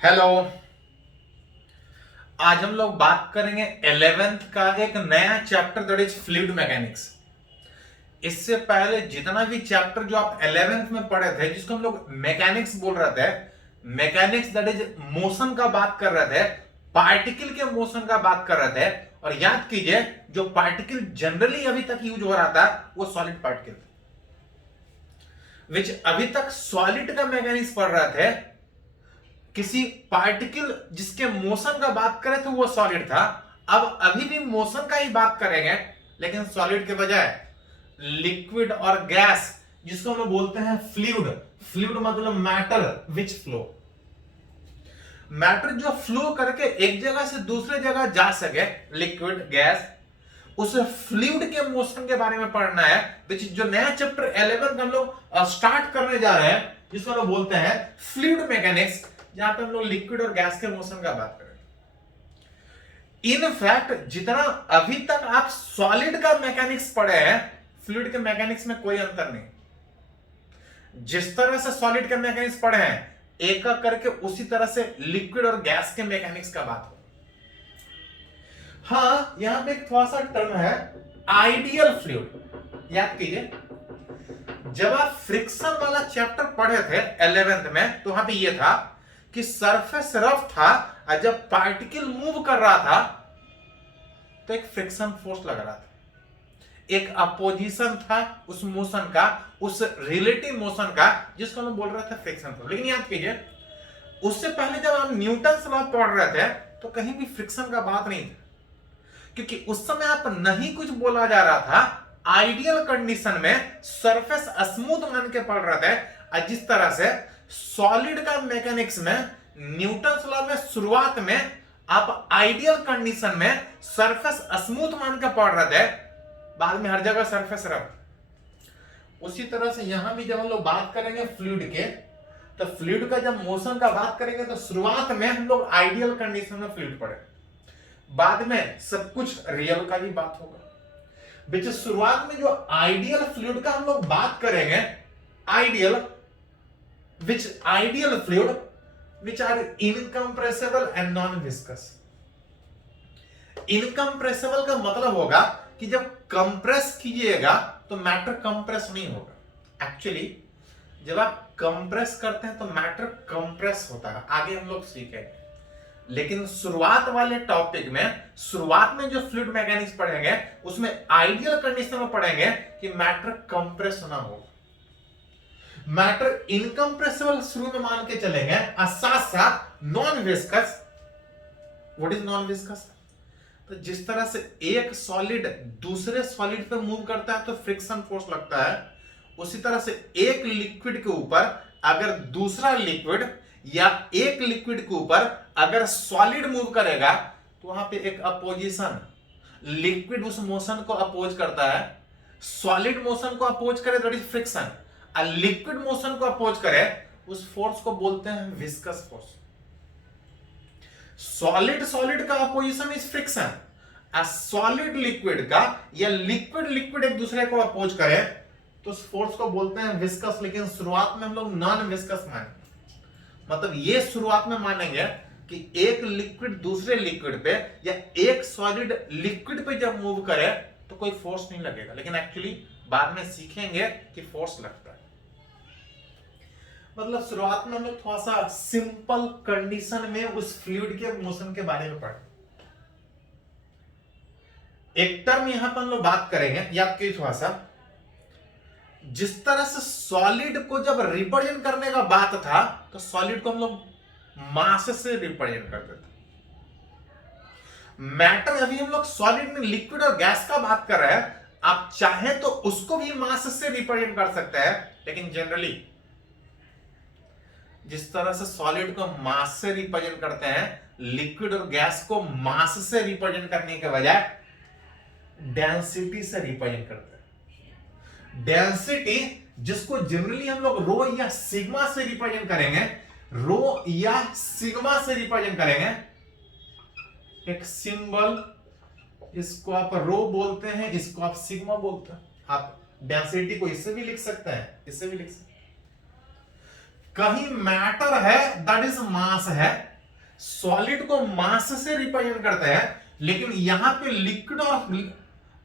Hello. आज हम लोग बात करेंगे 11th का एक नया chapter that is fluid mechanics. इससे पहले जितना भी चैप्टर जो आप 11th में पढ़े थे, जिसको हम लोग मैकेनिक्स बोल रहे थे, मैकेनिक्स दैट इज मोशन का बात कर रहे थे, पार्टिकल के मोशन का बात कर रहे थे। और याद कीजिए, जो पार्टिकल जनरली अभी तक यूज हो रहा था वो सॉलिड पार्टिकल, विच अभी तक सॉलिड का मैकेनिक्स पढ़ रहे थे। किसी पार्टिकल जिसके मोशन का बात करें तो वो सॉलिड था। अब अभी भी मोशन का ही बात करेंगे, लेकिन सॉलिड के बजाय लिक्विड और गैस, जिसको हम लोग बोलते हैं फ्लूइड। फ्लूइड मतलब मैटर विच फ्लो, मैटर जो फ्लो करके एक जगह से दूसरे जगह जा सके, लिक्विड गैस, उस फ्लूइड के मोशन के बारे में पढ़ना है। जो नया चैप्टर 11 का हम लोग स्टार्ट करने जा रहे हैं, जिसको हम लोग बोलते हैं फ्लूइड मैकेनिक्स, जहां पे हम लोग लिक्विड और गैस के मोशन का बात करेंगे। इनफैक्ट जितना अभी तक आप सॉलिड का मैकेनिक्स पढ़े हैं, फ्लूइड के मैकेनिक्स में कोई अंतर नहीं। जिस तरह से सॉलिड के मैकेनिक्स पढ़े हैं, एक एक करके उसी तरह से लिक्विड और गैस के मैकेनिक्स का बात हो। हाँ, यहां पे एक थोड़ा सा टर्म है आइडियल फ्लूइड। याद कीजिए, जब आप फ्रिक्शन वाला चैप्टर पढ़े थे 11th में, तो वहां पे ये था कि सरफेस रफ था और जब पार्टिकल मूव कर रहा था तो एक फ्रिक्शन फोर्स लग रहा था, एक अपोजिशन था उस मोशन का, उस रिलेटिव मोशन का, जिसको हम बोल रहे थे फ्रिक्शन फोर्स। लेकिन याद कीजिए, उससे पहले जब हम न्यूटन लॉ पढ़ रहे थे तो कहीं भी फ्रिक्शन का बात नहीं था, क्योंकि उस समय आप नहीं कुछ बोला जा रहा था। आइडियल कंडीशन में सरफेस स्मूथ मान के पढ़ रहे थे। और जिस तरह से सॉलिड का मैकेनिक्स में न्यूटन लॉ में शुरुआत में आप आइडियल कंडीशन में सरफेस स्मूथ मान के पढ़ रहे थे, बाद में हर जगह सरफेस रफ। उसी तरह से यहां भी जब हम लोग बात करेंगे फ्लूइड के, तो फ्लूइड का जब मोशन का बात करेंगे तो शुरुआत में हम लोग आइडियल कंडीशन में फ्लूइड पढ़े, बाद में सब कुछ रियल का ही बात होगा। बेचे शुरुआत में जो आइडियल फ्लूइड का हम लोग बात करेंगे, ideal which ideal fluid which are incompressible and non-viscous। Incompressible का मतलब होगा कि जब कंप्रेस कीजिएगा तो मैटर कंप्रेस नहीं होगा। एक्चुअली जब आप कंप्रेस करते हैं तो मैटर कंप्रेस होता है, आगे हम लोग सीखेंगे। लेकिन शुरुआत वाले टॉपिक में, शुरुआत में जो फ्लूइड मैकेनिक्स पढ़ेंगे, उसमें आइडियल कंडीशन में पढ़ेंगे कि मैटर कंप्रेस ना हो, मैटर इनकम्प्रेसिबल शुरू में मान के चलेंगे, और साथ साथ non viscous. What is non viscous? तो जिस तरह से एक सॉलिड दूसरे सॉलिड पे मूव करता है तो फ्रिक्शन फोर्स लगता है, उसी तरह से एक लिक्विड के ऊपर अगर दूसरा लिक्विड या एक लिक्विड के ऊपर अगर सॉलिड मूव करेगा तो वहां पे एक अपोजिशन, लिक्विड उस मोशन को अपोज करता है, सॉलिड मोशन को अपोज करे दैट इज फ्रिक्शन, और लिक्विड मोशन को अपोज करे उस फोर्स को बोलते हैं विस्कस फोर्स। सॉलिड सॉलिड का अपोजिशन इज फ्रिक्शन, और सॉलिड लिक्विड का या लिक्विड लिक्विड एक दूसरे को अपोज करे तो उस फोर्स को बोलते हैं विस्कस। लेकिन शुरुआत में हम लोग नॉन विस्कस मानेंगे, मतलब ये शुरुआत में मानेंगे कि एक लिक्विड दूसरे लिक्विड पे या एक सॉलिड लिक्विड पे जब मूव करे तो कोई फोर्स नहीं लगेगा, लेकिन एक्चुअली बाद में सीखेंगे कि फोर्स लगता है। मतलब शुरुआत में हम लोग थोड़ा सा सिंपल कंडीशन में उस फ्लूइड के मोशन के बारे में पढ़े। एक टर्म यहां पर हम लोग बात करेंगे, याद कीजिए थोड़ा सा, जिस तरह से सॉलिड को जब रिप्रेजेंट करने का बात था तो सॉलिड को हम लोग मास से रिप्रेजेंट करते थे। मैटर अभी हम लोग सॉलिड में लिक्विड और गैस का बात कर रहे हैं, आप चाहे तो उसको भी मास से रिप्रेजेंट कर सकते हैं, लेकिन जनरली जिस तरह से सॉलिड को मास से रिप्रेजेंट करते हैं, लिक्विड और गैस को मास से रिप्रेजेंट करने के बजाय डेंसिटी से रिप्रेजेंट करते हैं। डेंसिटी जिसको जनरली हम लोग रो या सिग्मा से रिप्रेजेंट करेंगे, रो या सिग्मा से रिप्रेजेंट करेंगे। एक सिंबल, इसको आप रो बोलते हैं, इसको आप सिग्मा बोलते हैं। आप डेंसिटी को इससे भी लिख सकते हैं, इससे भी लिख सकते हैं। कहीं मैटर है दैट इज मास है, सॉलिड को मास से रिप्रेजेंट करते हैं, लेकिन यहां पे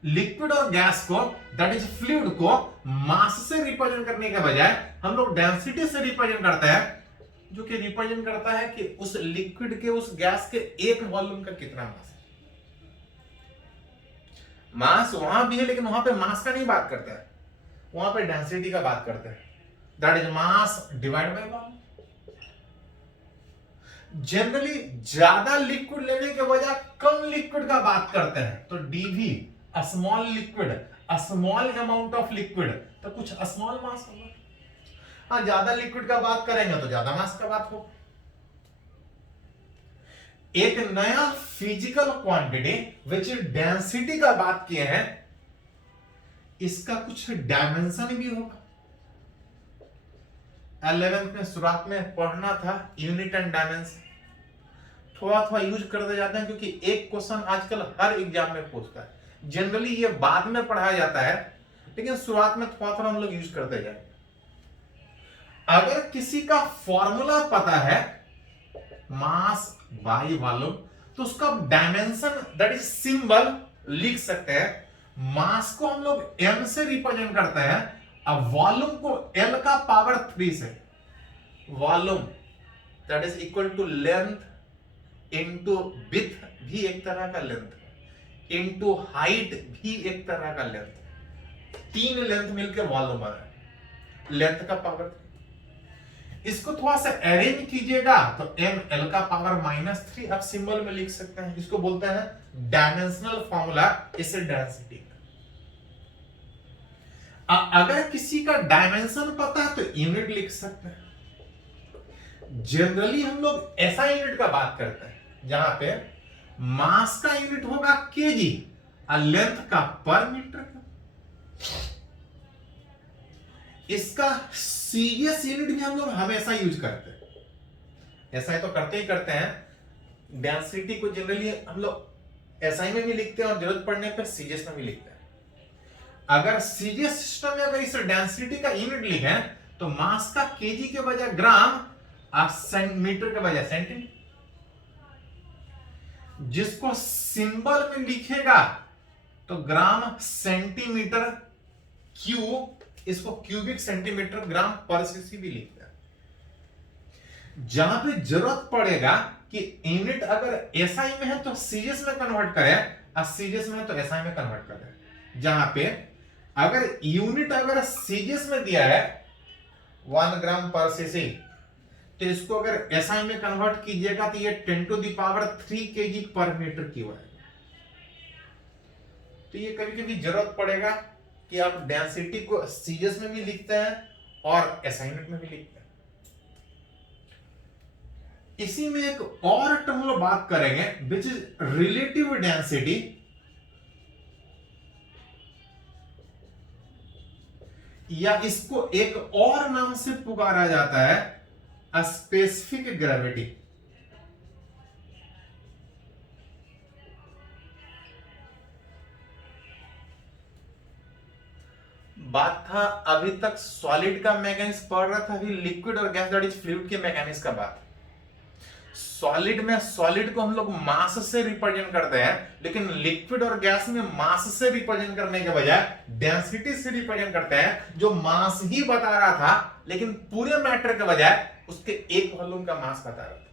लिक्विड और गैस को, दैट इज फ्लूइड को, मास से रिप्रेजेंट करने के बजाय हम लोग डेंसिटी से रिप्रेजेंट करते हैं, जो कि रिप्रेजेंट करता है कि उस लिक्विड के, उस गैस के एक वॉल्यूम का कितना मास है। मास वहां भी है, लेकिन वहां पे मास का नहीं बात करते हैं, वहां पे डेंसिटी का बात करते हैं, that is mass divide by volume. Generally ज्यादा लिक्विड लेने के बजाय कम लिक्विड का बात करते हैं, तो d V small liquid, small amount of liquid, तो कुछ स्मॉल मास होगा। हाँ, ज्यादा लिक्विड का बात करेंगे तो ज्यादा मास का बात होगा। एक नया फिजिकल क्वांटिटी विच डेंसिटी का बात किए हैं, इसका कुछ डायमेंशन भी होगा। 11th में शुरुआत में पढ़ना था यूनिट एंड डायमेंशन, थोड़ा थोड़ा यूज करते जाते हैं, क्योंकि एक क्वेश्चन आजकल हर एग्जाम में पूछता है। जनरली ये बाद में पढ़ाया जाता है, लेकिन शुरुआत में थोड़ा थोड़ा हम लोग यूज करते जाए। अगर किसी का फॉर्मूला पता है मास बाय वॉल्यूम, तो उसका डायमेंशन, दैट इज सिंबल, लिख सकते हैं। मास को हम लोग m से रिप्रेजेंट करते हैं, अब वॉल्यूम को L का पावर 3 से। Volume that is equal to length into width, भी एक तरह का लेंथ, इंटू हाइट, भी एक तरह का लेंथ। 3 लेंथ मिलकर वॉल्यूम बना है, लेंथ का पावर 3। इसको थोड़ा सा अरेंज कीजिएगा तो m L का पावर -3 आप सिंबल में लिख सकते हैं। इसको बोलते हैं डायमेंशनल फॉर्मूला, इसे डेंसिटी। अगर किसी का डायमेंशन पता है तो यूनिट लिख सकते हैं। जनरली हम लोग ऐसा यूनिट का बात करते हैं जहां पे मास का यूनिट होगा केजी और लेंथ का पर मीटर का। इसका सीरियस यूनिट भी हम लोग हमेशा यूज करते हैं, ऐसा ही तो करते ही करते हैं। डेंसिटी को जनरली हम लोग एसआई में भी लिखते हैं और जरूरत पड़ने पर सीजीएस में भी लिखते हैं। अगर सीजीएस सिस्टम में अगर इस डेंसिटी का यूनिट लिखे तो मास का केजी के बजाय ग्राम और सेंटीमीटर के बजाय सेंटीमीटर। जिसको सिंबल में लिखेगा तो ग्राम सेंटीमीटर क्यूब, इसको क्यूबिक सेंटीमीटर ग्राम पर सीसी भी लिखता है। जहां पे जरूरत पड़ेगा कि यूनिट अगर एसआई में है तो सीजीएस में कन्वर्ट करें और सीजीएस में है तो एसआई में कन्वर्ट करें। जहां पे अगर यूनिट अगर सीजीएस में दिया है 1 ग्राम पर सीसी, तो इसको अगर एसआई में कन्वर्ट कीजिएगा तो ये 10⁻³ kg पर मीटर क्यूब है। तो ये कभी कभी जरूरत पड़ेगा कि आप डेंसिटी को सीजीएस में भी लिखते हैं और एसआई यूनिट में भी लिखते हैं। इसी में एक और टर्म हम लोग बात करेंगे विच इज रिलेटिव डेंसिटी, या इसको एक और नाम से पुकारा जाता है स्पेसिफिक ग्रेविटी। बात था अभी तक सॉलिड का मैकेनिज्म पढ़ रहा था, अभी लिक्विड और गैस दैट इज फ्लूइड के मैकेनिज्म का बात। सॉलिड में सॉलिड को हम लोग मास से रिप्रेजेंट करते हैं, लेकिन लिक्विड और गैस में मास से रिप्रेजेंट करने के बजाय डेंसिटी से रिप्रेजेंट करते हैं। जो मास ही बता रहा था, लेकिन पूरे मैटर के बजाय उसके एक वॉल्यूम का मास बता रहा था।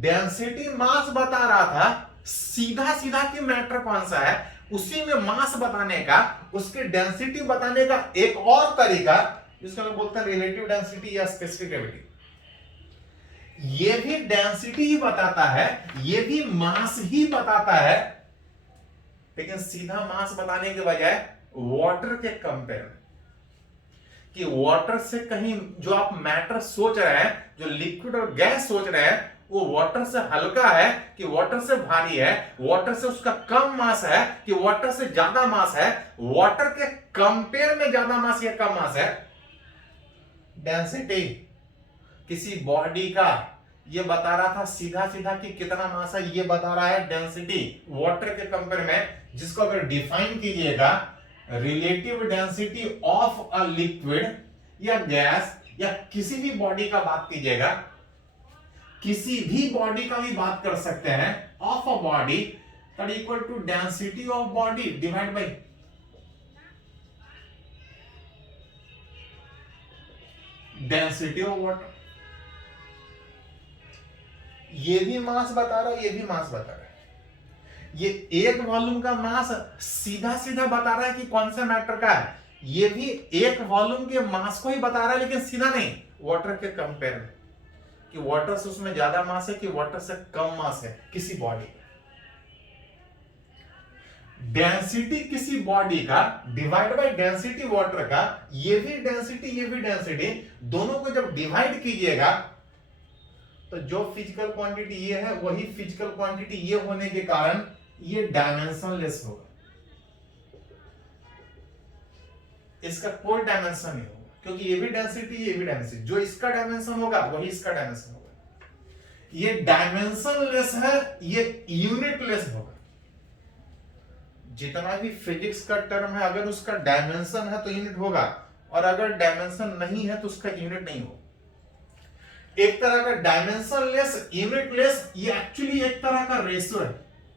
डेंसिटी मास बता रहा था, सीधा सीधा कि मैटर कौन सा है, उसी में मास बताने का, उसके डेंसिटी बताने का एक और तरीका, जिसको हम बोलते हैं रिलेटिव डेंसिटी या स्पेसिफिक ग्रेविटी। ये भी डेंसिटी ही बताता है, ये भी मास ही बताता है, लेकिन सीधा मास बताने के बजाय वाटर के कंपेयर में, कि वाटर से कहीं जो आप मैटर सोच रहे हैं, जो लिक्विड और गैस सोच रहे हैं, वो वाटर से हल्का है कि वाटर से भारी है, वाटर से उसका कम मास है कि वाटर से ज्यादा मास है, वाटर के कंपेयर में ज्यादा मास या कम मास है। डेंसिटी किसी बॉडी का ये बता रहा था सीधा सीधा कि कितना मास है, ये बता रहा है डेंसिटी वाटर के कंपेयर में। जिसको अगर डिफाइन कीजिएगा, relative density of a liquid या गैस या किसी भी बॉडी का बात कीजिएगा, किसी भी बॉडी का भी बात कर सकते हैं, of a body that equal to density of body divide by density of water. ये भी मास बता रहा है, ये भी मास बता रहा है। ये एक वॉल्यूम का मास सीधा सीधा बता रहा है कि कौन सा मैटर का है, ये भी एक वॉल्यूम के मास को ही बता रहा है, लेकिन सीधा नहीं, वाटर के कंपेयर में, कि वाटर से उसमें ज्यादा मास है कि वाटर से कम मास है किसी बॉडी का। डेंसिटी किसी बॉडी का डिवाइड बाय डेंसिटी वाटर का, ये भी डेंसिटी ये भी डेंसिटी, दोनों को जब डिवाइड कीजिएगा तो जो फिजिकल क्वांटिटी ये है वही फिजिकल क्वांटिटी ये होने के कारण ये डायमेंशनलेस होगा, इसका कोई डायमेंशन नहीं होगा, क्योंकि ये भी डेंसिटी ये भी डेंसिटी, जो इसका डायमेंशन होगा वही इसका डायमेंशन होगा। ये डायमेंशनलेस है, ये यूनिटलेस होगा। जितना भी फिजिक्स का टर्म है, अगर उसका डायमेंशन है तो यूनिट होगा, और अगर डायमेंशन नहीं है तो उसका यूनिट नहीं होगा। एक तरह का डायमेंशनलेस यूनिटलेस, ये एक्चुअली एक तरह का रेशियो है,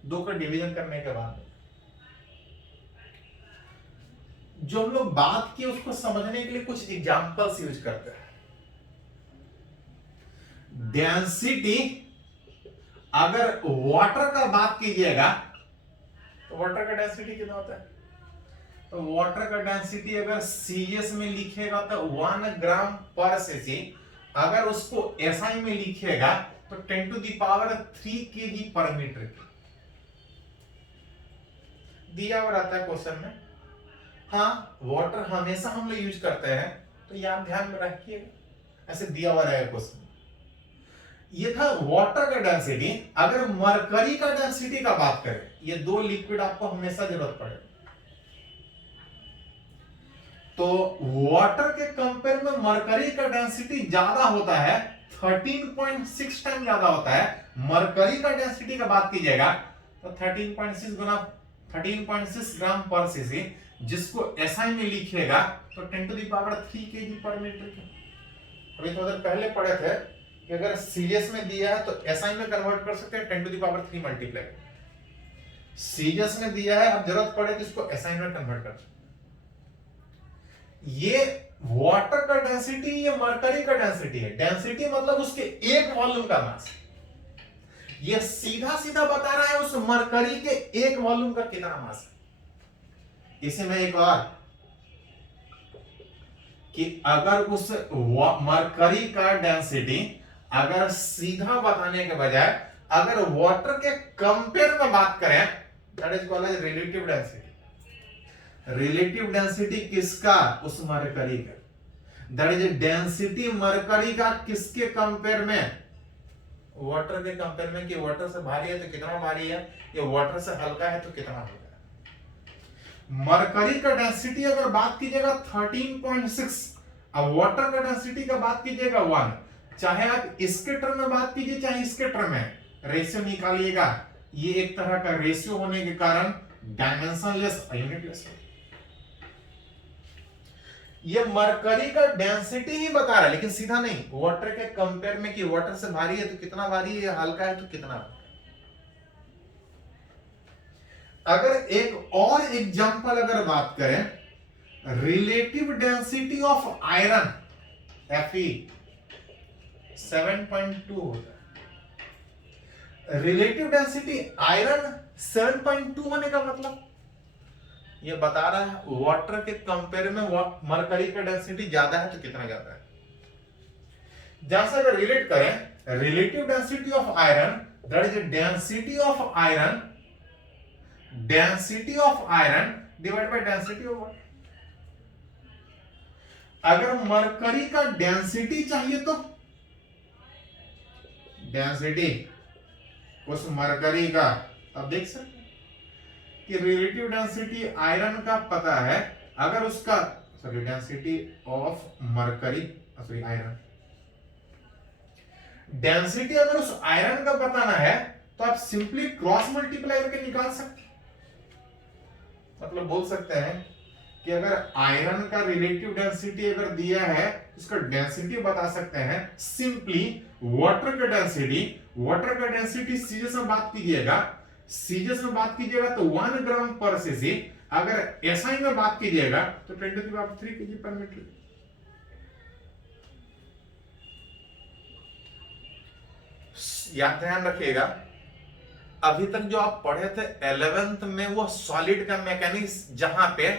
दो का डिवीजन करने के बाद। जो हम लोग बात की उसको समझने के लिए कुछ एग्जांपल्स यूज करते हैं। डेंसिटी, अगर वाटर का बात कीजिएगा तो वाटर का डेंसिटी कितना होता है? तो वाटर का डेंसिटी अगर सीएस में लिखेगा तो 1 ग्राम पर सीसी, अगर उसको एसआई में लिखेगा तो 10 टू द पावर 3 केजी पर मीटर दिया हुआ रहता है क्वेश्चन में। हाँ, वाटर हमेशा हम लोग यूज करते हैं, तो याद ध्यान में रखिएगा, ऐसे दिया हुआ रहेगा क्वेश्चन। ये था वाटर का डेंसिटी। अगर मरकरी का डेंसिटी का बात करें, ये दो लिक्विड आपको हमेशा जरूरत पड़ेगा, तो वाटर के कंपेयर में मरकरी का डेंसिटी ज्यादा होता है, 13.6 टाइम ज्यादा होता है। मरकरी का डेंसिटी का बात कीजिएगा तो 13.6 ग्राम पर सीसी, जिसको एसआई में लिखिएगा तो 10 टू द पावर 3 केजी पर मीटर। अभी थोड़ा देर पहले पढ़े थे कि अगर सीरियस में दिया है तो एसआई में कन्वर्ट कर सकते हैं, 10 to the power 3 multiply. Series में दिया है, अब जरूरत पड़े तो इसको एसआई में कन्वर्ट कर सकते। ये वाटर का डेंसिटी, ये मरकरी का डेंसिटी है। डेंसिटी मतलब उसके एक वॉल्यूम का मास। ये सीधा सीधा बता रहा है उस मरकरी के एक वॉल्यूम का कितना मास है। इसे मैं एक और, कि अगर उस मरकरी का डेंसिटी अगर सीधा बताने के बजाय अगर वाटर के कंपेयर में बात करें, that is called as relative density. Relative density किसका? उस मरकरी का। दैट इज डेंसिटी मरकरी का किसके कंपेयर में? वाटर के कंपेयर में, कि वाटर से भारी है तो कितना भारी है, या वाटर से हल्का है तो कितना हल्का है। मरकरी का डेंसिटी अगर बात कीजिएगा 13.6, अब वाटर का डेंसिटी का बात कीजिएगा 1। चाहे आप इसके टर्म में बात कीजिए चाहे इसके टर्म में, रेशियो निकालिएगा। ये एक तरह का रेशियो होने के कारण डायमेंशनलेस, यूनिटलेस है। ये मरकरी का डेंसिटी ही बता रहा है, लेकिन सीधा नहीं, वाटर के कंपेयर में, कि वाटर से भारी है तो कितना भारी है, हल्का है तो कितना। अगर एक और एग्जांपल अगर बात करें, relative density of iron Fe 7.2 होता है। रिलेटिव डेंसिटी आयरन 7.2 होने का मतलब ये बता रहा है वाटर के कंपेयर में मरकरी का डेंसिटी ज्यादा है तो कितना ज्यादा है। जहां से अगर रिलेट करें, relative density of iron, that is density of iron, density of iron divide by density of water. अगर मरकरी का डेंसिटी चाहिए तो डेंसिटी उस मरकरी का, अब देख सकते हैं कि रिलेटिव डेंसिटी आयरन का पता है, अगर उसका density of mercury, sorry iron, density अगर उस आयरन का बताना है तो आप सिंपली क्रॉस मल्टीप्लाई करके निकाल सकते हैं। मतलब बोल सकते हैं कि अगर आयरन का रिलेटिव डेंसिटी अगर दिया है, इसका डेंसिटी बता सकते हैं सिंपली वाटर का डेंसिटी। वाटर का डेंसिटी सीजीएस में बात कीजिएगा, सीजीएस में बात कीजिएगा तो 1 ग्राम पर सीसी। अगर एसआई में बात कीजिएगा तो 10³ केजी पर मीटर। याद ध्यान रखिएगा, अभी तक जो आप पढ़े थे 11th में वो सॉलिड का मैकेनिक्स जहां पे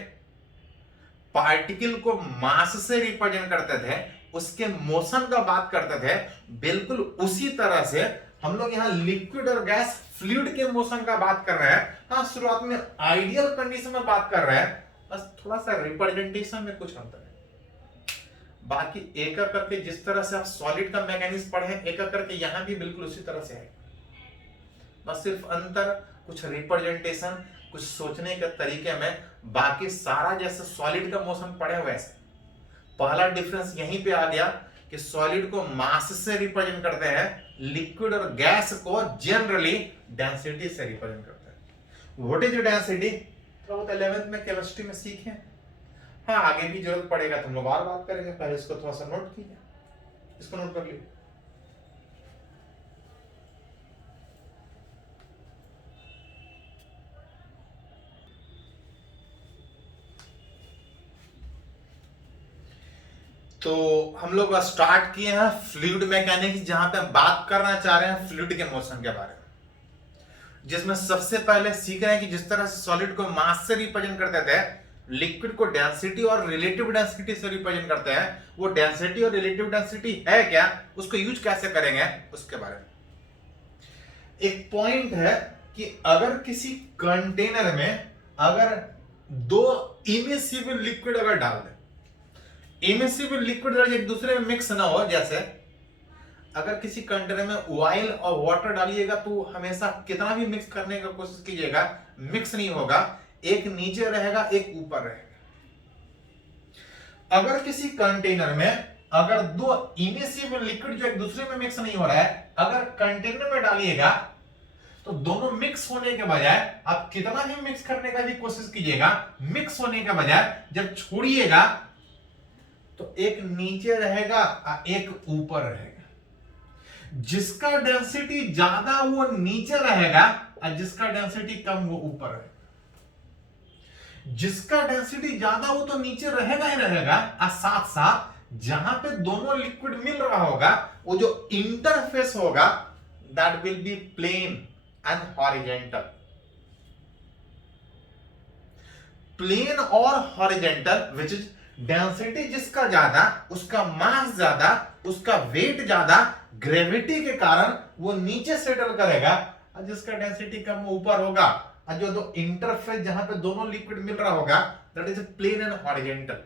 पार्टिकल को मास से रिप्रेजेंट करते थे, उसके मोशन का बात करते थे, बिल्कुल उसी तरह से हम लोग यहाँ लिक्विड और गैस फ्लूइड के मोशन का बात कर रहे हैं। हाँ, शुरुआत में आइडियल कंडीशन में बात कर रहे हैं, बस थोड़ा सा रिप्रेजेंटेशन में कुछ अंतर है। बाकी एक एक करके जिस तरह से आप सॉलिड का मैकेनिज्म पढ़े, एक एक करके यहां भी बिल्कुल उसी तरह से है, बस सिर्फ अंतर कुछ रिप्रेजेंटेशन, कुछ सोचने के तरीके में, बाकी सारा जैसे सॉलिड का मोशन पढ़े वैसे। पहला डिफरेंस यहीं पे आ गया कि सॉलिड को मास से रिप्रेजेंट करते हैं, लिक्विड और गैस को जनरली डेंसिटी से रिप्रेजेंट करते हैं। What is density? तो 11th में केमिस्ट्री में सीखे। हाँ, आगे भी जरूरत पड़ेगा तो हम लोग और बात करेंगे, पहले इसको थोड़ा सा नोट कीजिए, इसको नोट कर लीजिए। तो हम लोग स्टार्ट किए हैं फ्लूइड मैकेनिक्स, जहां पे हम बात करना चाह रहे हैं फ्लूइड के मोशन के बारे में, जिसमें सबसे पहले सीख रहे हैं कि जिस तरह से सॉलिड को मास से रिप्रेजेंट करते थे, लिक्विड को डेंसिटी और रिलेटिव डेंसिटी से रिप्रेजेंट करते हैं। वो डेंसिटी और रिलेटिव डेंसिटी है क्या, उसको यूज कैसे करेंगे, उसके बारे में एक पॉइंट है कि अगर किसी कंटेनर में अगर दो इमिसिबल लिक्विड अगर डाल दें, इमिसिबल लिक्विड अगर एक दूसरे में मिक्स ना हो, जैसे अगर किसी कंटेनर में ऑयल और वाटर डालिएगा तो हमेशा कितना भी मिक्स करने का कोशिश कीजिएगा, मिक्स नहीं होगा, एक नीचे रहेगा एक ऊपर रहेगा। अगर किसी कंटेनर में अगर दो इमिसिबल लिक्विड जो एक दूसरे में मिक्स नहीं हो रहा है, अगर कंटेनर में डालिएगा तो दोनों मिक्स होने के बजाय आप कितना भी मिक्स करने का भी कोशिश कीजिएगा, मिक्स होने के बजाय जब छोड़िएगा तो एक नीचे रहेगा और एक ऊपर रहेगा। जिसका डेंसिटी ज्यादा वो नीचे रहेगा और जिसका डेंसिटी कम वो ऊपर रहेगा। जिसका डेंसिटी ज्यादा वो तो नीचे रहेगा ही रहेगा, और साथ साथ जहां पे दोनों लिक्विड मिल रहा होगा वो जो इंटरफेस होगा that will be plane and horizontal. Plane और हॉरिजॉन्टल विच इज डेंसिटी जिसका ज्यादा, उसका मास ज्यादा, उसका वेट ज्यादा, ग्रेविटी के कारण वो नीचे सेटल करेगा, और जिसका डेंसिटी कम वो ऊपर होगा। और जो दो इंटरफेस जहां पे दोनों लिक्विड मिल रहा होगा that is plane and horizontal.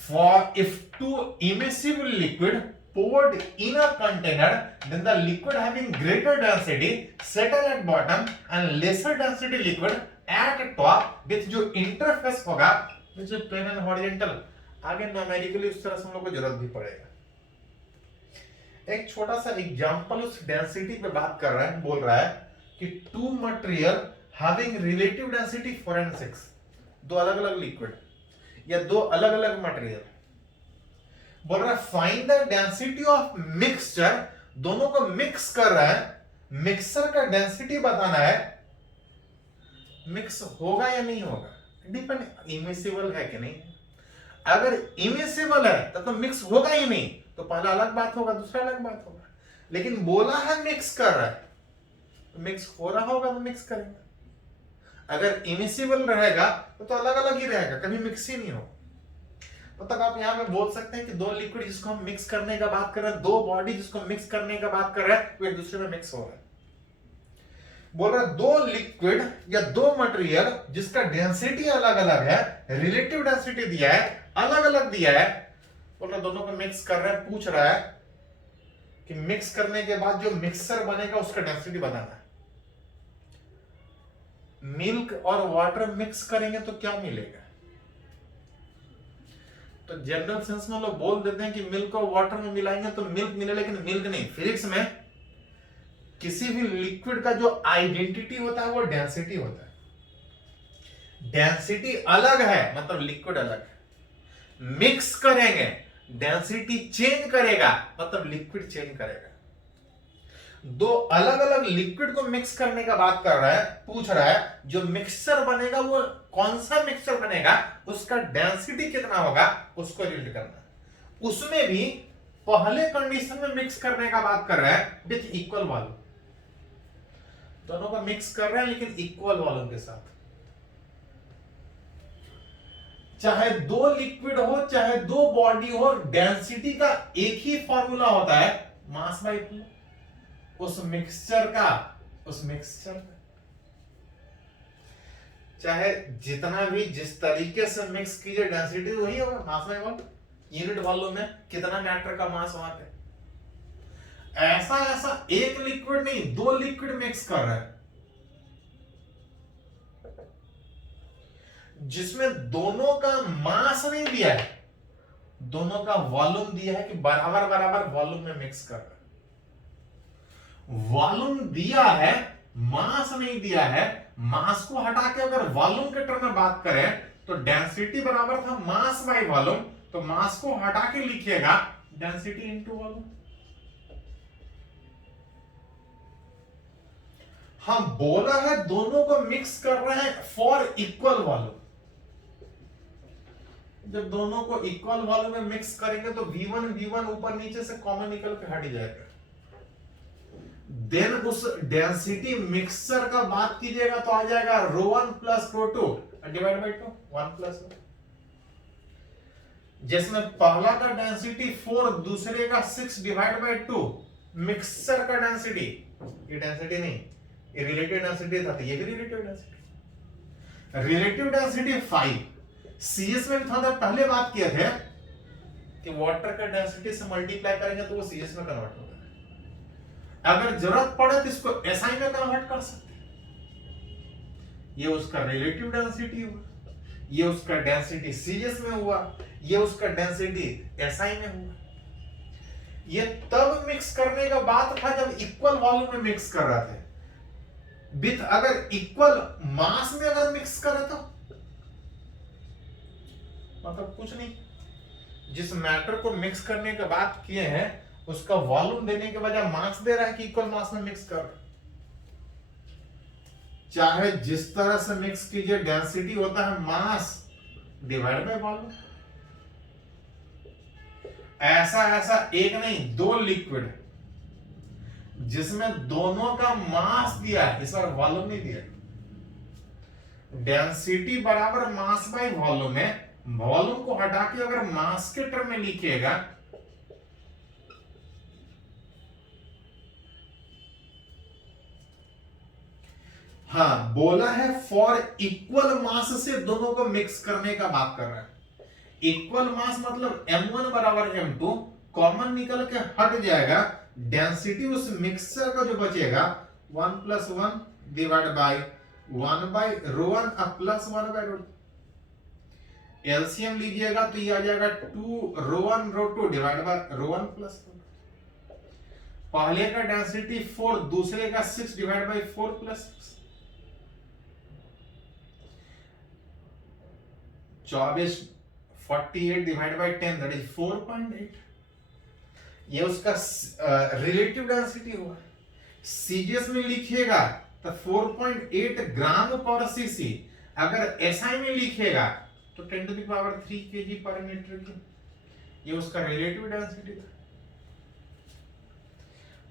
For if two immiscible liquid poured in a container, then the liquid having greater density settle at bottom and lesser density liquid at top with जो interface होगा which is plane and horizontal। आगे numerically उस तरह से हम लोग को जरूरत भी पड़ेगा। एक छोटा सा एग्जांपल उस डेंसिटी पे बात कर रहा है, बोल रहा है कि two material having relative density 4 and 6, दो अलग अलग लिक्विड या दो अलग अलग मटेरियल, बोल रहा है find the density of mixture. दोनों को मिक्स कर रहा है, मिक्सर का डेंसिटी बताना है, मिक्स होगा या नहीं होगा, डिपेंड इमिसिबल है कि नहीं। अगर इमिसिबल है तो मिक्स होगा ही नहीं, तो पहला अलग बात होगा, दूसरा अलग बात होगा। लेकिन बोला है मिक्स कर रहा है, तो मिक्स हो रहा होगा तो मिक्स करेंगे। अगर इमिसिबल रहेगा तो अलग अलग ही रहेगा, कभी मिक्स ही नहीं हो। तो तक आप यहां पे बोल सकते हैं कि दो लिक्विड जिसको हम मिक्स करने का बात कर रहे हैं, दो बॉडी जिसको मिक्स करने का बात कर रहे हैं, वो एक दूसरे में मिक्स हो रहा है। बोल रहा है दो लिक्विड या दो मटेरियल जिसका डेंसिटी अलग अलग है, रिलेटिव डेंसिटी दिया है, अलग अलग दिया है, बोल रहा दोनों को मिक्स कर रहे हैं। पूछ रहा है कि मिक्स करने के बाद जो मिक्सर बनेगा उसका डेंसिटी बताना है। मिल्क और वाटर मिक्स करेंगे तो क्या मिलेगा? तो जनरल सेंस में लोग बोल देते हैं कि मिल्क और वाटर में मिलाएंगे तो मिल्क मिले, लेकिन मिल्क नहीं। फिजिक्स में किसी भी लिक्विड का जो आइडेंटिटी होता है वो डेंसिटी होता है। डेंसिटी अलग है मतलब लिक्विड अलग है। मिक्स करेंगे, डेंसिटी चेंज करेगा मतलब लिक्विड चेंज करेगा। दो अलग अलग लिक्विड को मिक्स करने का बात कर रहा है, पूछ रहा है जो मिक्सचर बनेगा वो कौन सा मिक्सचर बनेगा, उसका डेंसिटी कितना होगा, उसको रीड करना है। उसमें भी पहले कंडीशन में मिक्स करने का बात कर रहा है विथ इक्वल वॉल्यूम। दोनों का मिक्स कर रहे हैं लेकिन इक्वल वॉल्यूम के साथ। चाहे दो लिक्विड हो चाहे दो बॉडी हो, डेंसिटी का एक ही फॉर्मूला होता है, मास बाय फ्लो। उस मिक्सचर का चाहे जितना भी जिस तरीके से मिक्स कीजिए डेंसिटी वही होगा, mass by volume. Unit volume में कितना मैटर का मास वहां पे। ऐसा एक लिक्विड नहीं, दो लिक्विड मिक्स कर रहे हैं जिसमें दोनों का मास नहीं दिया है, दोनों का वॉल्यूम दिया है कि बराबर बराबर वॉल्यूम में मिक्स कर रहे हैं। वॉल्यूम दिया है, मास नहीं दिया है। मास को हटा के अगर वॉल्यूम के टर्म में बात करें तो डेंसिटी बराबर था मास बाय वॉल्यूम, तो मास को हटा के लिखिएगा डेंसिटी इनटू वॉल्यूम। हम बोला है दोनों को मिक्स कर रहे हैं फॉर इक्वल वॉल्यूम। जब दोनों को इक्वल वॉल्यूम में मिक्स करेंगे तो V1 ऊपर नीचे से कॉमन निकल के हट जाएगा। देन उस डेंसिटी मिक्सचर का बात कीजिएगा तो आ जाएगा ρ1 प्लस ρ2 डिवाइड बाय 2, 1 प्लस 1। जिसमें पहला का डेंसिटी 4, दूसरे का 6 डिवाइड बाय 2। मिक्सचर का डेंसिटी, ये डेंसिटी नहीं, ये रिलेटिव डेंसिटी था, तो ये भी relative density. Relative density 5। CS में भी था पहले बात किए थे कि वाटर का डेंसिटी से मल्टीप्लाई करेंगे तो वो सीएस में कन्वर्ट होगा। अगर जरूरत पड़े तो इसको एसआई में कन्वर्ट कर सकते हैं। ये उसका रिलेटिव डेंसिटी हुआ, ये उसका डेंसिटी सीएस में हुआ, ये उसका डेंसिटी एसआई में हुआ। ये तब मिक्स करने का बात था जब इक्वल वॉल्यूम में मिक्स कर रहा था। विथ अगर इक्वल मास में अगर मिक्स करे तो मतलब कुछ नहीं। जिस मैटर को मिक्स करने की बात किए हैं उसका वॉल्यूम देने के बजाय मास दे रहा है कि इक्वल मास में मिक्स कर। चाहे जिस तरह से मिक्स कीजिए, डेंसिटी होता है मास डिवाइड बाय वॉल्यूम। ऐसा एक नहीं, दो लिक्विड जिसमें दोनों का मास दिया है, इस बार वॉल्यूम नहीं दिया। डेंसिटी बराबर मास बाय वॉल्यूम है। वॉल्यूम को हटा के अगर मास के टर्म में लिखिएगा हाँ, बोला है फॉर इक्वल मास से दोनों को मिक्स करने का बात कर रहा है। इक्वल मास मतलब m1 बराबर m2, कॉमन निकल के हट जाएगा। डेंसिटी उस मिक्सचर का जो बचेगा 1 plus 1 divide by 1 by ρ1 plus 1 by ρ2। LCM लीजिएगा तो ये आ जाएगा 2 ρ1 ρ2 डिवाइड बाय ρ1 प्लस ρ2। पहले का डेंसिटी 4, दूसरे का 6 divide by 4 plus 6। 24 48 divide by 10 that is 4.8। ये उसका रिलेटिव डेंसिटी हुआ। सीजीएस में लिखिएगा तो 4.8 ग्राम पर सीसी। अगर एसआई में लिखिएगा तो 10 टू द पावर 3 केजी पर मीटर की। ये उसका रिलेटिव डेंसिटी था।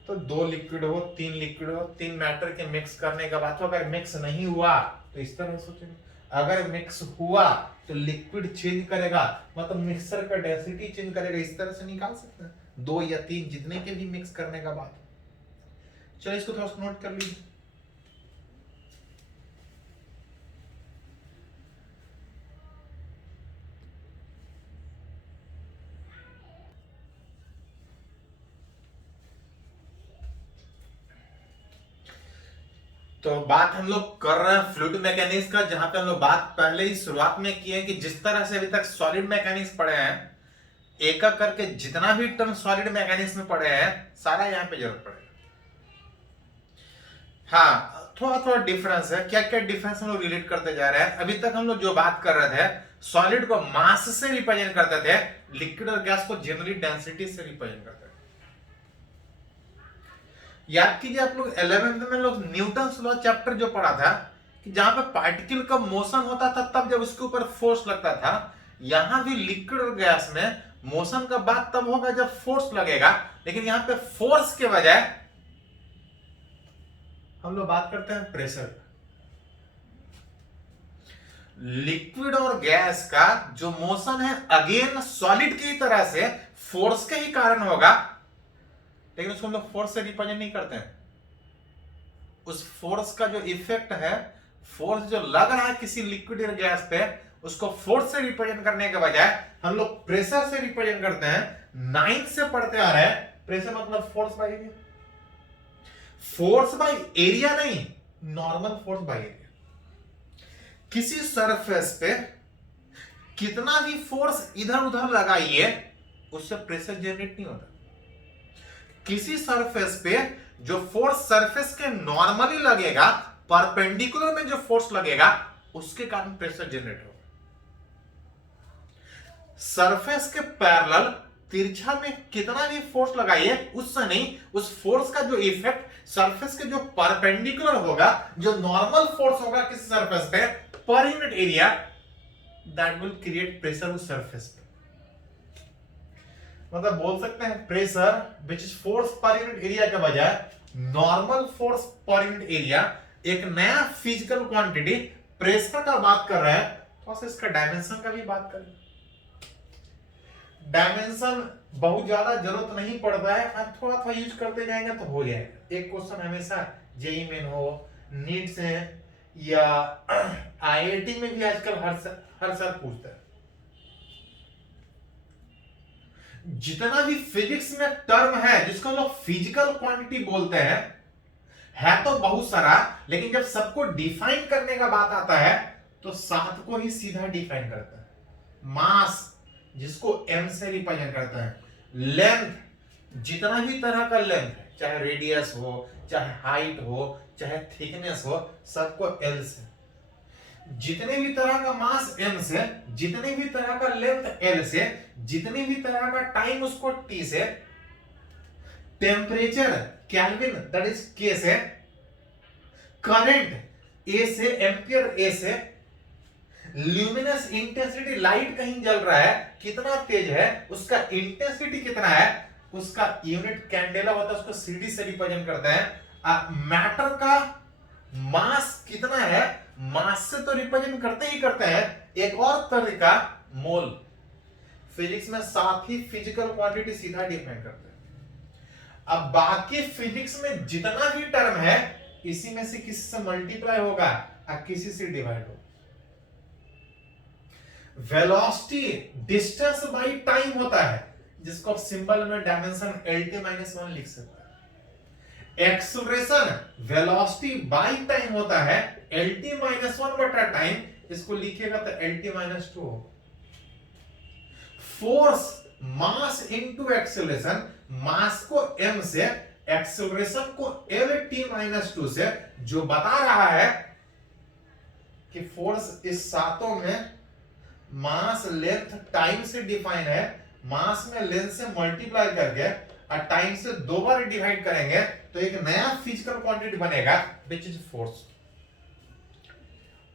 तो दो लिक्विड हो, तीन लिक्विड हो, तीन मैटर के मिक्स करने का बात हो। अगर मिक्स नहीं हुआ तो इस तरह सोचेंगे, अगर मिक्स हुआ तो लिक्विड चेंज करेगा मतलब मिक्सर का डेंसिटी चेंज करेगा। इस तरह से निकाल सकते हैं, दो या तीन जितने के भी मिक्स करने का बात। चलो इसको थोड़ा सा नोट कर लीजिए। तो बात हम लोग कर रहे हैं फ्लूइड मैकेनिक्स का, जहां पे हम लोग बात पहले ही शुरुआत में की है कि जिस तरह से अभी तक सॉलिड मैकेनिक्स पढ़े हैं, एक एक करके जितना भी टर्म सॉलिड मैकेनिक्स में पढ़े हैं सारा यहाँ पे जरूरत पड़ेगा। हाँ, थोड़ा थोड़ा डिफरेंस है। क्या क्या डिफरेंस हम लोग रिलेट करते जा रहे हैं। अभी तक हम लोग जो बात कर रहे थे, सॉलिड को मास से रिप्रेजेंट करते थे, लिक्विड और गैस को जनरली डेंसिटी से रिप्रेजेंट करते थे। याद कीजिए आप लोग 11th में लोग न्यूटन लॉ चैप्टर जो पढ़ा था, कि जहां पे पार्टिकल का मोशन होता था तब जब उसके ऊपर फोर्स लगता था, यहां भी लिक्विड और गैस में मोशन का बात तब होगा जब फोर्स लगेगा, लेकिन यहां पे फोर्स के बजाय हम लोग बात करते हैं प्रेशर। लिक्विड और गैस का जो मोशन है अगेन सॉलिड की तरह से फोर्स के ही कारण होगा, लेकिन उसको हम लोग फोर्स से रिप्रेजेंट नहीं करते हैं। उस फोर्स का जो इफेक्ट है, फोर्स जो लग रहा है किसी लिक्विड या गैस पे, उसको फोर्स से रिप्रेजेंट करने के बजाय हम लोग प्रेशर से रिप्रेजेंट करते हैं। 9th से पढ़ते आ रहे हैं, प्रेशर मतलब force by area. Force by area नहीं, नॉर्मल फोर्स बाय एरिया। किसी सरफेस पे कितना भी फोर्स इधर उधर लगाइए, उससे प्रेशर जनरेट नहीं होता। किसी सरफेस पे जो फोर्स सरफेस के नॉर्मली लगेगा, परपेंडिकुलर में जो फोर्स लगेगा, उसके कारण प्रेशर जनरेट होगा। सरफेस के पैरेलल तिरछा में कितना भी फोर्स लगाइए, उससे नहीं, उस फोर्स का जो इफेक्ट सरफेस के जो परपेंडिकुलर होगा, जो नॉर्मल फोर्स होगा किसी सरफेस पे पर unit area, that will create pressure उस सरफेस पे। मतलब बोल सकते हैं pressure which is force per unit area के बजाय normal force per unit area, एक नया फिजिकल क्वांटिटी प्रेशर का बात कर रहे हैं, तो इसका डायमेंशन का भी बात करें। डायमेंशन बहुत ज्यादा जरूरत नहीं पड़ता है, थोड़ा थोड़ा यूज करते जाएंगे तो हो जाएगा। एक क्वेश्चन हमेशा जेईई मेन हो, नीट से या आईआईटी में भी आजकल हर साल पूछता है। जितना भी फिजिक्स में टर्म है जिसको हम लोग फिजिकल क्वांटिटी बोलते हैं, है तो बहुत सारा, लेकिन जब सबको डिफाइन करने का बात आता है तो 7 को ही सीधा डिफाइन करता है। मास जिसको m से रिप्रेजेंट करता है, लेंथ जितना भी तरह का लेंथ है, चाहे रेडियस हो, चाहे हाइट हो, चाहे थिकनेस हो, सबको l से। जितने भी तरह का मास m से, जितने भी तरह का लेंथ l से, जितने भी तरह का टाइम उसको t से, temperature kelvin that is k से, करंट a से, एंपियर a से, ल्यूमिनस इंटेंसिटी लाइट कहीं जल रहा है, कितना तेज है, उसका इंटेंसिटी कितना है, उसका यूनिट कैंडेला होता है, उसको सीडी से रिप्रेजेंट करते हैं। मैटर का मास कितना है, मास से तो रिप्रेजेंट करते ही करते हैं। एक और तरीका मोल। फिजिक्स में 7 ही फिजिकल क्वांटिटी सीधा डिफाइन करते हैं। अब बाकी फिजिक्स में जितना भी टर्म है, इसी में से किसी से मल्टीप्लाई होगा और किसी से डिवाइड होगा। वेलोसिटी डिस्टेंस बाय टाइम होता है, जिसको आप सिंबल में डायमेंशन LT-1 लिख सकते हैं। एक्सेलरेशन वेलोसिटी बाय टाइम होता है, LT-1 बटा टाइम, इसको लिखिएगा तो LT-2 होगा। फोर्स मास इनटू एक्सेलरेशन, मास को m से, एक्सेलरेशन को LT-2 से, जो बता रहा है कि फोर्स इस सातों में मास लेंथ टाइम से डिफाइन है। मास में लेंथ से मल्टीप्लाई करके और टाइम से 2 बार डिवाइड करेंगे तो एक नया फिजिकल क्वांटिटी बनेगा विच इज फोर्स।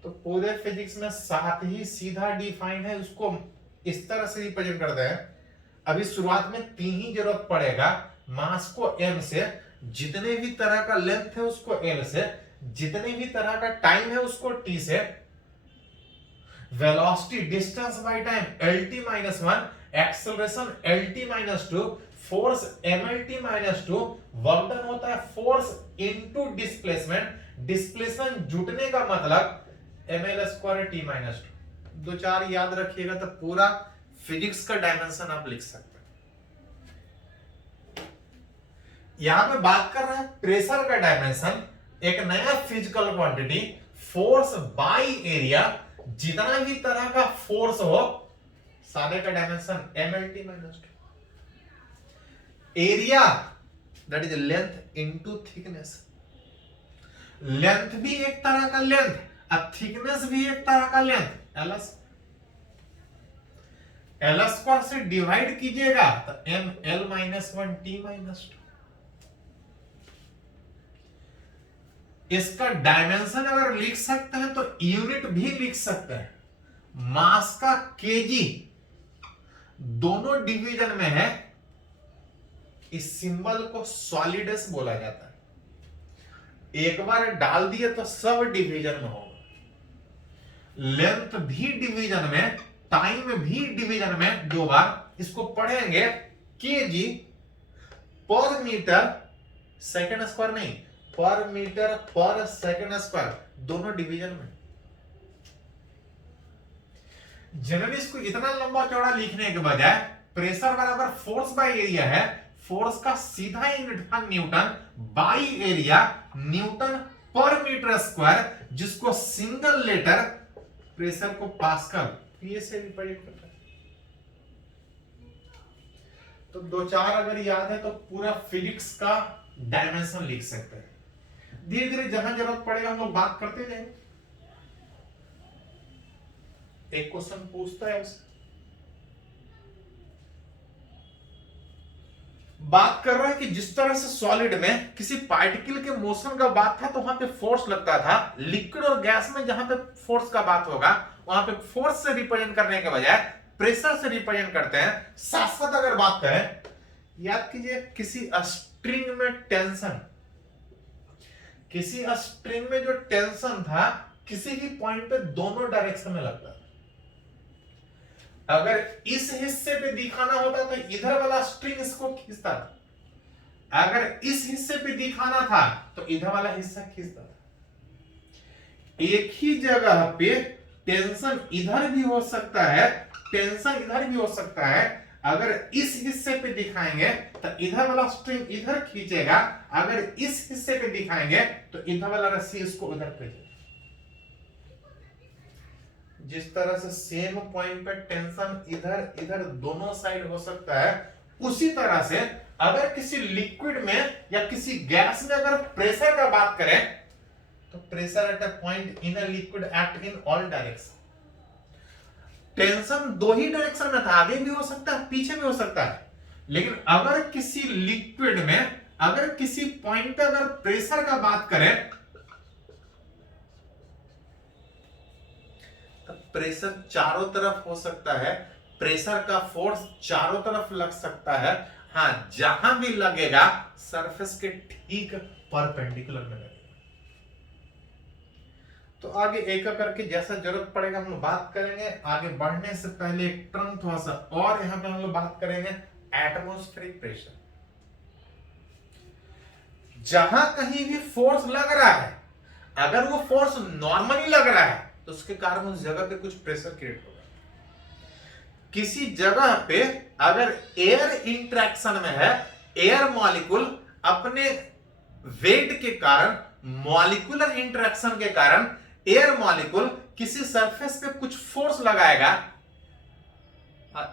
तो पूरे फिजिक्स में 7 ही सीधा डिफाइन है, उसको इस तरह से रिप्रेजेंट करते हैं। अभी शुरुआत में 3 ही जरूरत पड़ेगा, मास को m से, जितने भी तरह का लेंथ है उसको l से, जितने भी तरह का टाइम है उसको t से, velocity distance by time LT-1, acceleration LT-2, force mLT-2, work done होता है फोर्स इनटू डिस्प्लेसमेंट, डिस्प्लेसमेंट जुटने का मतलब mL²T-2। 2-4 याद रखिएगा तो पूरा फिजिक्स का डायमेंशन आप लिख सकते हैं। यहां पे बात कर रहे हैं प्रेशर का डायमेंशन, एक नया physical quantity force by area, जितना भी तरह का फोर्स हो, सारे का dimension mLT-2। Area that is length into thickness. Length भी एक तरह का लेंथ, थिकनेस भी एक तरह का लेंथ, एल स्क्वायर से डिवाइड कीजिएगा तो M L minus one T minus two. इसका डायमेंशन अगर लिख सकते हैं तो यूनिट भी लिख सकते हैं। मास का केजी दोनों डिवीजन में है, इस सिंबल को सॉलिडस बोला जाता है। एक बार डाल दिए तो सब डिवीजन में होगा। लेंथ भी डिवीजन में, टाइम भी डिवीजन में, दो बार इसको पढ़ेंगे। केजी पर मीटर सेकंड स्क्वायर नहीं, पर मीटर पर सेकंड स्क्वायर, दोनों डिवीजन में। जनरली इसको इतना लंबा चौड़ा लिखने के बजाय प्रेशर बराबर फोर्स बाय एरिया है, फोर्स का सीधा यूनिट था न्यूटन, बाई एरिया न्यूटन पर मीटर स्क्वायर, जिसको सिंगल लेटर प्रेशर को पास्कल ये से रिप्रेजेंट करता है। तो दो चार अगर याद है तो पूरा फिजिक्स का डायमेंशन लिख सकते हैं। धीरे धीरे जहां जरूरत पड़ेगा हम लोग बात करते जाएंगे। एक क्वेश्चन पूछता है उससे, बात कर रहा है कि जिस तरह से सॉलिड में किसी पार्टिकल के मोशन का बात था तो वहां पे फोर्स लगता था, लिक्विड और गैस में जहां पे फोर्स का बात होगा वहां पे फोर्स से रिप्रेजेंट करने के बजाय प्रेशर से रिप्रेजेंट करते हैं। साथ साथ अगर बात करें, याद कीजिए किसी स्ट्रिंग में टेंशन, किसी स्ट्रिंग में जो टेंशन था किसी भी पॉइंट पे दोनों डायरेक्शन में लगता था। अगर इस हिस्से पे दिखाना होता तो इधर वाला स्ट्रिंग इसको खींचता था, अगर इस हिस्से पे दिखाना था तो इधर वाला हिस्सा खींचता था। एक ही जगह पे टेंशन इधर भी हो सकता है, टेंशन इधर भी हो सकता है। अगर इस हिस्से पे दिखाएंगे तो इधर वाला स्ट्रिंग इधर खींचेगा, अगर इस हिस्से पे दिखाएंगे तो इधर वाला रस्सी इसको उधर खींचेगा। जिस तरह से सेम पॉइंट पे टेंशन इधर इधर दोनों साइड हो सकता है, उसी तरह से अगर किसी लिक्विड में या किसी गैस में अगर प्रेशर का बात करें तो pressure at a point in a liquid act in all direction. Tension दो ही डायरेक्शन में था, आगे भी हो सकता है पीछे भी हो सकता है, लेकिन अगर किसी लिक्विड में अगर किसी पॉइंट पे अगर प्रेशर का बात करें प्रेशर चारों तरफ हो सकता है, प्रेशर का फोर्स चारों तरफ लग सकता है। हां, जहां भी लगेगा सरफेस के ठीक परपेंडिकुलर में लगेगा। तो आगे एक एक करके जैसा जरूरत पड़ेगा हम लोग बात करेंगे। आगे बढ़ने से पहले एक टर्म थोड़ा सा और यहां पे हम लोग बात करेंगे, एटमॉस्फेरिक प्रेशर। जहां कहीं भी फोर्स लग रहा है, अगर वो फोर्स नॉर्मली लग रहा है तो उसके कारण उस जगह पे कुछ प्रेशर क्रिएट होगा। किसी जगह पे अगर एयर इंटरेक्शन में है, एयर मॉलिक्यूल अपने वेट के कारण, मॉलिक्यूलर इंटरेक्शन के कारण एयर मॉलिक्यूल किसी सरफेस पे कुछ फोर्स लगाएगा।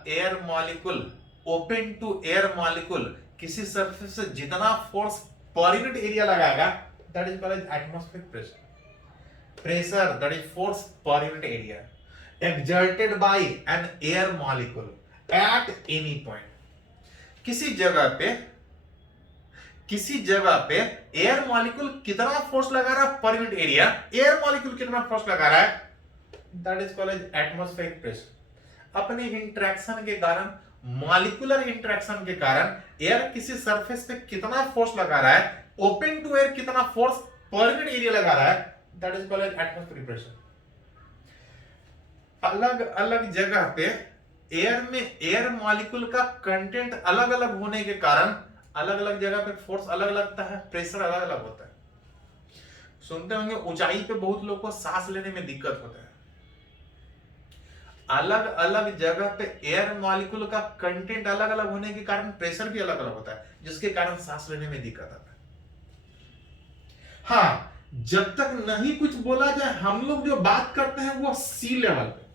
Air molecule open to air molecule किसी सरफेस से जितना फोर्स पर यूनिट एरिया लगाएगा, that is called atmospheric pressure. Pressure, that is force per unit area exerted by an air molecule at any point। किसी जगह पे air molecule कितना force लगा रहा है पर यूनिट एरिया, एयर मॉलिक्यूल कितना फोर्स लगा रहा है, that is called atmospheric pressure. अपने इंटरेक्शन के कारण, मॉलिक्यूलर इंटरेक्शन के कारण एयर किसी सरफेस पे कितना फोर्स लगा रहा है, ओपन टू एयर कितना फोर्स पर यूनिट एरिया लगा रहा है, that is called as atmospheric pressure। अलग अलग जगह पे एयर में एयर मॉलिक्यूल का कंटेंट अलग अलग होने के कारण अलग अलग जगह पे फोर्स अलग लगता है, प्रेशर अलग अलग होता है। सुनते होंगे ऊंचाई पे बहुत लोग को सांस लेने में दिक्कत होता है। अलग अलग जगह पे एयर मॉलिक्यूल का कंटेंट अलग अलग होने के कारण प्रेशर भी अलग अलग होता है, जिसके कारण सांस लेने में दिक्कत आता है। हाँ, जब तक नहीं कुछ बोला जाए हम लोग जो बात करते हैं वो सी लेवल पे,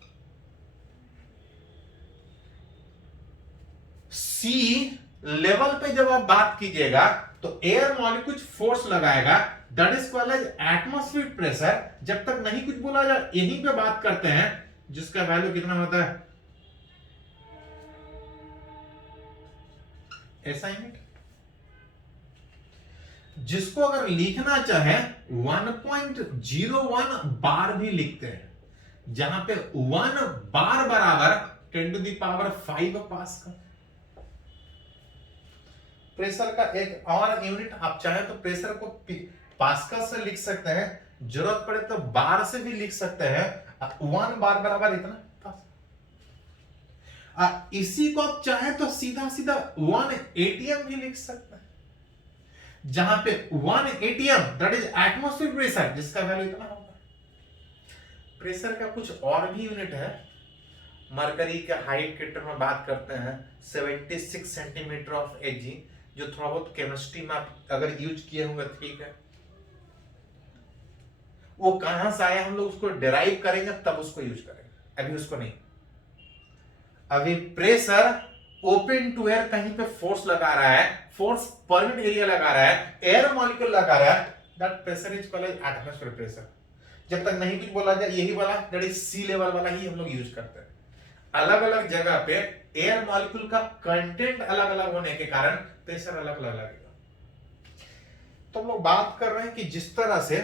सी लेवल पे जब आप बात कीजिएगा तो एयर मॉलिक्यूल कुछ फोर्स लगाएगा, that is called as atmospheric pressure. जब तक नहीं कुछ बोला जाए यहीं पे बात करते हैं, जिसका वैल्यू कितना होता है ऐसा यूनिट, जिसको अगर लिखना चाहे 1.01 बार भी लिखते हैं, जहां पे 1 बार बराबर 10⁵ पास्कल। प्रेशर का एक और यूनिट आप चाहे तो प्रेशर को पास्कल से लिख सकते हैं, जरूरत पड़े तो बार से भी लिख सकते हैं। 1 बार बराबर इतना पास्कल। इसी को आप चाहे तो सीधा सीधा 1 atm भी लिख सकते हैं, जहां पे 1 atm that is atmospheric pressure, जिसका वैल्यू इतना होगा। प्रेशर का कुछ और भी यूनिट है। मरकरी के हाइट के टर्म में बात करते हैं 76 सेंटीमीटर ऑफ Hg, जो थोड़ा बहुत केमिस्ट्री में आप अगर यूज किए होंगे ठीक है। वो कहां से आया हम लोग उसको डिराइव करेंगे तब उसको यूज करेंगे, अभी उसको नहीं। अभी प्रेशर ओपन टू एयर कहीं पे फोर्स लगा रहा है, फोर्स परमिट एरिया लगा रहा है, एयर मॉलिक्यूल लगा रहा है, that pressure is called atmospheric pressure. जब तक नहीं कुछ बोला जाए यही वाला दैट इज सी लेवल वाला ही हम लोग यूज करते हैं। अलग अलग जगह पे एयर मॉलिक्यूल का कंटेंट अलग अलग होने के कारण प्रेशर अलग अलग लगेगा। तो हम लोग बात कर रहे हैं कि जिस तरह से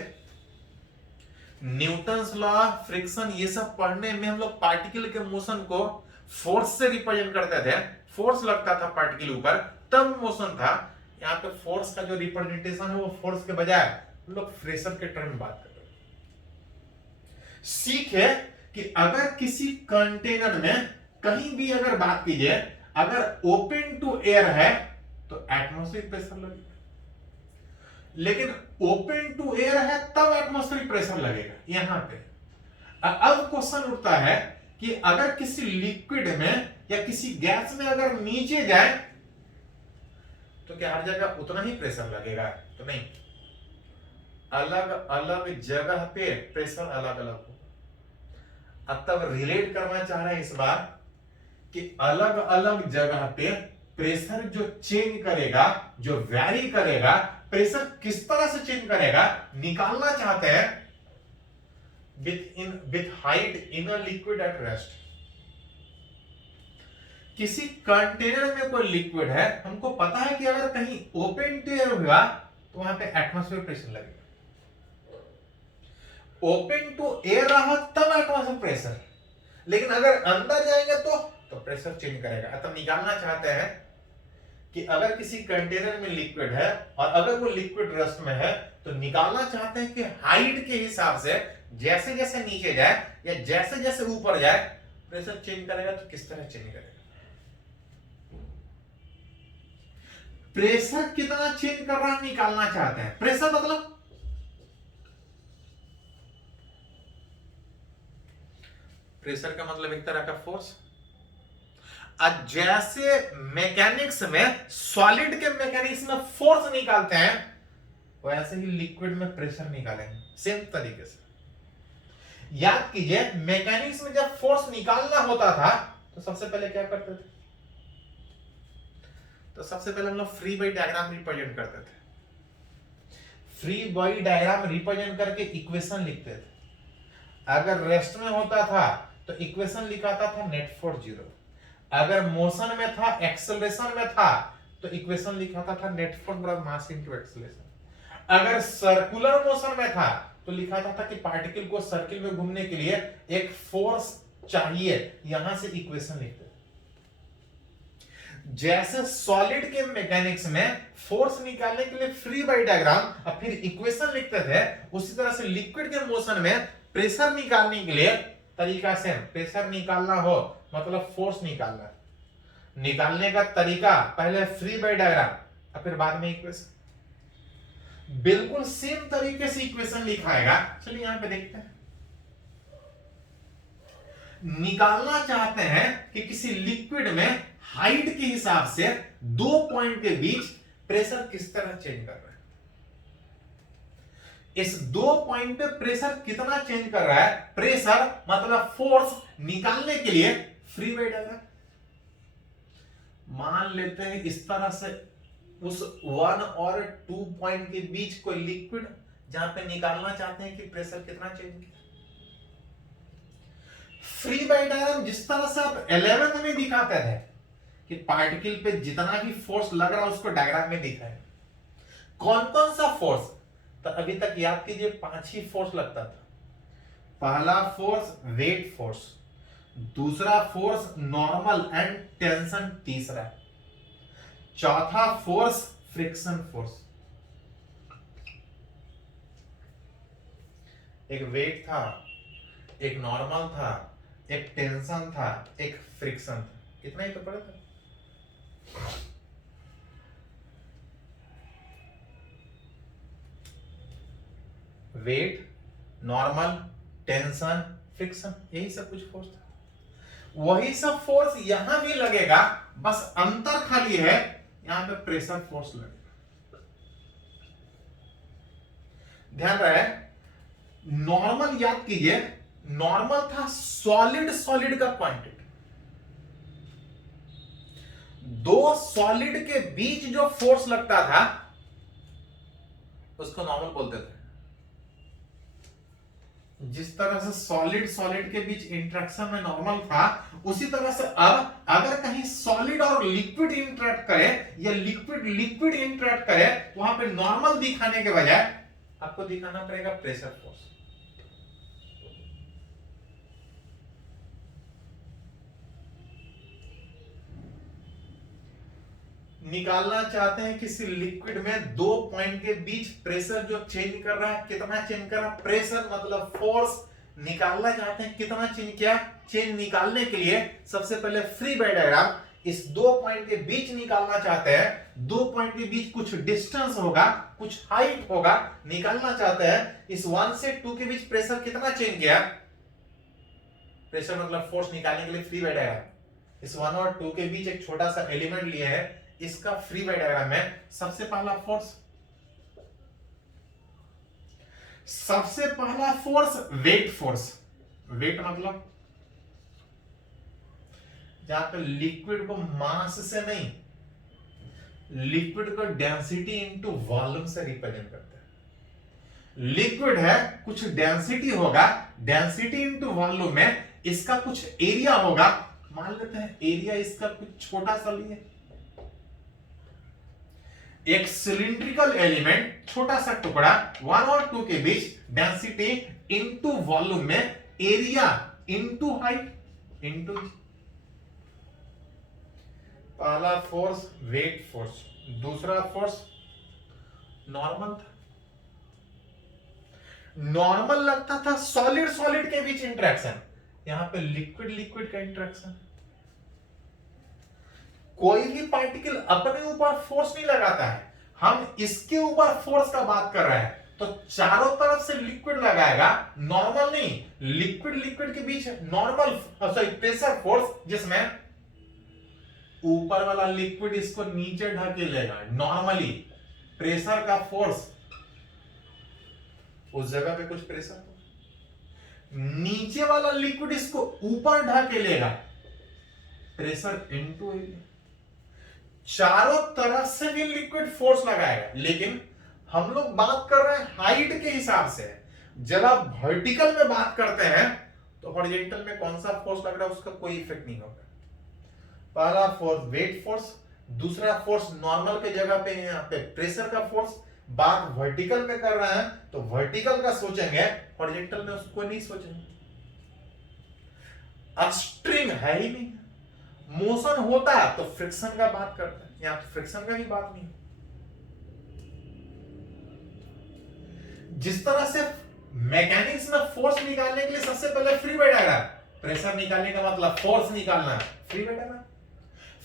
न्यूटन्स लॉ, फ्रिक्शन, ये सब पढ़ने में हम लोग पार्टिकल के मोशन को फोर्स से रिप्रेजेंट करते थे, फोर्स लगता था पार्टिकल ऊपर तब मोशन था। यहाँ पे फोर्स का जो रिप्रेजेंटेशन है वो फोर्स के बजाय हम लोग प्रेशर के टर्म में बात कर रहे हैं। सीख है कि अगर किसी कंटेनर में कहीं भी अगर बात कीजिए, अगर ओपन टू एयर है तो एटमॉस्फेरिक प्रेशर लगेगा, लेकिन ओपन टू एयर है तब एटमॉस्फेरिक प्रेशर लगेगा। यहां पे अब क्वेश्चन उठता है कि अगर किसी लिक्विड में या किसी गैस में अगर नीचे जाए तो क्या हर जगह उतना ही प्रेशर लगेगा? तो नहीं, अलग अलग जगह पे प्रेशर अलग अलग होगा। अब तब रिलेट करना चाह रहे हैं इस बार कि अलग अलग जगह पे प्रेशर जो चेंज करेगा, जो वैरी करेगा, प्रेशर किस तरह से चेंज करेगा निकालना चाहते हैं with height in a liquid at rest. किसी कंटेनर में कोई लिक्विड है, हमको पता है कि अगर कहीं ओपन टू एयर हुआ तो वहां पे एटमॉस्फेरिक प्रेशर लगेगा। ओपन टू एयर रहा तब एटमॉस्फेरिक प्रेशर, लेकिन अगर अंदर जाएंगे तो प्रेशर चेंज करेगा। तब निकालना चाहते हैं कि अगर किसी कंटेनर में लिक्विड है और अगर वो लिक्विड रेस्ट में है तो निकालना চাहते हैं कि हाइट के हिसाब से जैसे जैसे नीचे जाए या जैसे जैसे ऊपर जाए प्रेशर चेंज करेगा, तो किस तरह चेंज करेगा। प्रेशर कितना चेंज कर रहा है निकालना चाहते हैं। प्रेशर मतलब प्रेशर का मतलब एक तरह का फोर्स। जैसे मैकेनिक्स में सॉलिड के मैकेनिक्स में फोर्स निकालते हैं वैसे ही लिक्विड में प्रेशर निकालेंगे सेम तरीके से। याद कीजिए मैकेनिक्स में जब फोर्स निकालना होता था तो सबसे पहले क्या करते थे? तो सबसे पहले हम लोग फ्री बॉडी डायग्राम रिप्रेजेंट करते थे। फ्री बॉडी डायग्राम रिप्रेजेंट करके इक्वेशन लिखते थे। अगर रेस्ट में होता था तो इक्वेशन लिखाता था नेट फोर्स 0। अगर मोशन में था, एक्सेलरेशन में था तो इक्वेशन लिखाता था नेट फोर्स बराबर मास इनटू एक्सेलरेशन। अगर सर्कुलर मोशन में था तो लिखाता था कि पार्टिकल को सर्किल में घूमने के लिए एक फोर्स चाहिए, यहां से इक्वेशन लिखते थे। जैसे सॉलिड के मैकेनिक्स में फोर्स निकालने के लिए फ्री बॉडी डायग्राम और फिर इक्वेशन लिखते थे, उसी तरह से लिक्विड के मोशन में प्रेशर निकालने के लिए तरीका से प्रेशर निकालना हो मतलब फोर्स निकालना, निकालने का तरीका पहले फ्री बॉडी डायग्राम और फिर बाद में इक्वेशन। बिल्कुल सेम तरीके से इक्वेशन लिखाएगा। चलिए यहां पे देखते हैं। निकालना चाहते हैं कि किसी लिक्विड में हाइट के हिसाब से 2 पॉइंट के बीच प्रेशर किस तरह चेंज कर रहा है। इस 2 पॉइंट पे प्रेशर कितना चेंज कर रहा है, प्रेशर मतलब फोर्स निकालने के लिए फ्री बॉडी डायग्राम मान लेते हैं। इस तरह से उस 1 और 2 पॉइंट के बीच कोई लिक्विड जहां पे निकालना चाहते हैं कि प्रेशर कितना चेंज किया। फ्री बाई डायग्राम जिस तरह से आप 11th में दिखाते थे कि पार्टिकल पे जितना भी फोर्स लग रहा है उसको डायग्राम में दिखाए, कौन कौन सा फोर्स, तो अभी तक याद कीजिए 5 ही फोर्स लगता था। पहला फोर्स वेट फोर्स, दूसरा फोर्स नॉर्मल एंड टेंशन, तीसरा, चौथा फोर्स फ्रिक्शन फोर्स। एक वेट था, एक नॉर्मल था, एक टेंशन था, एक फ्रिक्शन था। कितना ही तो पड़ा था। वेट, नॉर्मल, टेंशन, फ्रिक्शन, यही सब कुछ फोर्स था। वही सब फोर्स यहां भी लगेगा, बस अंतर खाली है यहां पे प्रेशर फोर्स लगेगा। ध्यान रहे, नॉर्मल याद कीजिए, नॉर्मल था सॉलिड सॉलिड का क्वांटिटी, दो सॉलिड के बीच जो फोर्स लगता था उसको नॉर्मल बोलते थे। जिस तरह से सॉलिड सॉलिड के बीच इंटरेक्शन में नॉर्मल था, उसी तरह से अब अगर कहीं सॉलिड और लिक्विड इंटरेक्ट करे या लिक्विड लिक्विड इंटरेक्ट करे, वहां पे नॉर्मल दिखाने के बजाय आपको दिखाना पड़ेगा प्रेशर फोर्स। निकालना चाहते हैं किसी लिक्विड में दो पॉइंट के बीच प्रेशर जो चेंज कर रहा है, कितना चेंज कर रहा है, प्रेशर मतलब फोर्स। निकालना चाहते हैं कितना चेंज किया, चेंज निकालने के लिए सबसे पहले फ्री बाई डायग्राम इस दो पॉइंट के बीच निकालना चाहते हैं। दो पॉइंट के बीच कुछ डिस्टेंस होगा, कुछ हाइट होगा, निकालना चाहते हैं इस 1 से 2 के बीच प्रेशर कितना चेंज किया। प्रेशर मतलब फोर्स निकालने के लिए फ्री बाई डायग्राम इस 1 और 2 के बीच एक छोटा सा एलिमेंट लिया है, इसका फ्री बाई डायग्राम में सबसे पहला फोर्स, सबसे पहला फोर्स वेट फोर्स। वेट मतलब जहां पे लिक्विड को मास से नहीं, लिक्विड को डेंसिटी इनटू वॉल्यूम से रिप्रेजेंट करते हैं। लिक्विड है, कुछ डेंसिटी होगा, डेंसिटी इनटू वॉल्यूम में इसका कुछ एरिया होगा। मान लेते हैं एरिया इसका कुछ छोटा सा लिए, एक सिलिंड्रिकल एलिमेंट छोटा सा टुकड़ा 1 और 2 के बीच डेंसिटी इनटू वॉल्यूम में एरिया इनटू हाइट इनटू। पहला फोर्स वेट फोर्स, दूसरा फोर्स नॉर्मल था। नॉर्मल लगता था सॉलिड सॉलिड के बीच इंटरेक्शन, यहां पे लिक्विड लिक्विड का इंटरेक्शन। कोई भी पार्टिकल अपने ऊपर फोर्स नहीं लगाता है, हम इसके ऊपर फोर्स का बात कर रहे हैं। तो चारों तरफ से लिक्विड लगाएगा, नॉर्मल नहीं, लिक्विड लिक्विड के बीच नॉर्मल सॉरी प्रेशर फोर्स, जिसमें ऊपर वाला लिक्विड इसको नीचे ढकेलेगा नॉर्मली। प्रेशर का फोर्स, उस जगह पे कुछ प्रेशर, नीचे वाला लिक्विड इसको ऊपर ढकेलेगा, प्रेशर इनटू एरिया। चारों तरफ से भी लिक्विड फोर्स लगाएगा, लेकिन हम लोग बात कर रहे हैं हाइट के हिसाब से। जब आप वर्टिकल में बात करते हैं तो हॉरिजॉन्टल में कौन सा फोर्स लग रहा है उसका कोई इफेक्ट नहीं होगा। पहला फोर्स वेट फोर्स, दूसरा फोर्स नॉर्मल के जगह पे यहाँ पे प्रेशर का फोर्स। बात वर्टिकल में कर रहे हैं तो वर्टिकल का सोचेंगे, हॉरिजॉन्टल में उसको नहीं सोचेंगे। अब स्ट्रिंग है ही नहीं, मोशन होता है तो फ्रिक्शन का बात करते हैं, यहां तो फ्रिक्शन का भी बात नहीं। जिस तरह से मैकेनिक्स में फोर्स निकालने के लिए सबसे पहले फ्री बाई डायग्राम, प्रेशर निकालने का मतलब फोर्स निकालना है, free by diagram.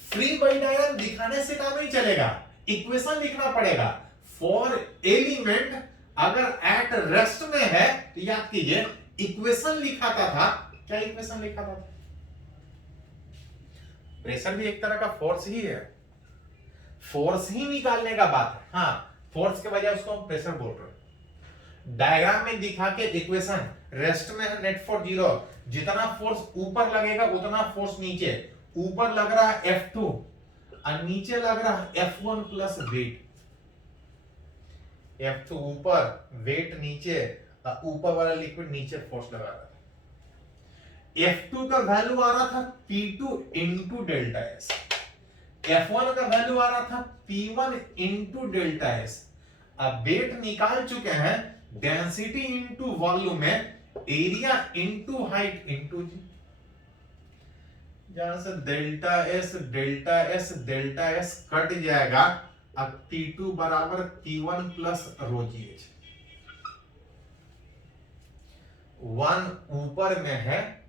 Free by diagram दिखाने से काम नहीं चलेगा, इक्वेशन लिखना पड़ेगा। फॉर एलिमेंट अगर एट रेस्ट में है तो याद कीजिए इक्वेशन लिखाता था। क्या इक्वेशन लिखाता था? प्रेशर भी एक तरह का फोर्स ही है, फोर्स ही निकालने का बात है। हाँ, फोर्स के बजाय उसको हम प्रेशर बोल रहे हैं। डायग्राम में दिखा के इक्वेशन, रेस्ट में है नेट फॉर जीरो, जितना फोर्स ऊपर लगेगा उतना फोर्स नीचे। ऊपर लग रहा है F2 और नीचे लग रहा है F1 प्लस वेट। F2 ऊपर, वेट नीचे, ऊपर वाला लिक्विड नीचे फोर्स लगा रहा था। F2 का वैल्यू आ रहा था P2 into delta S, F1 का वैल्यू आ रहा था P1 इंटू डेल्टा एस। अब वेट निकाल चुके हैं, डेंसिटी इंटू वॉल्यूम में, एरिया इंटू हाइट इंटू जी, जहां से डेल्टा एस कट जाएगा। अब P2 बराबर P1 प्लस रो जी एच। 1 ऊपर में है,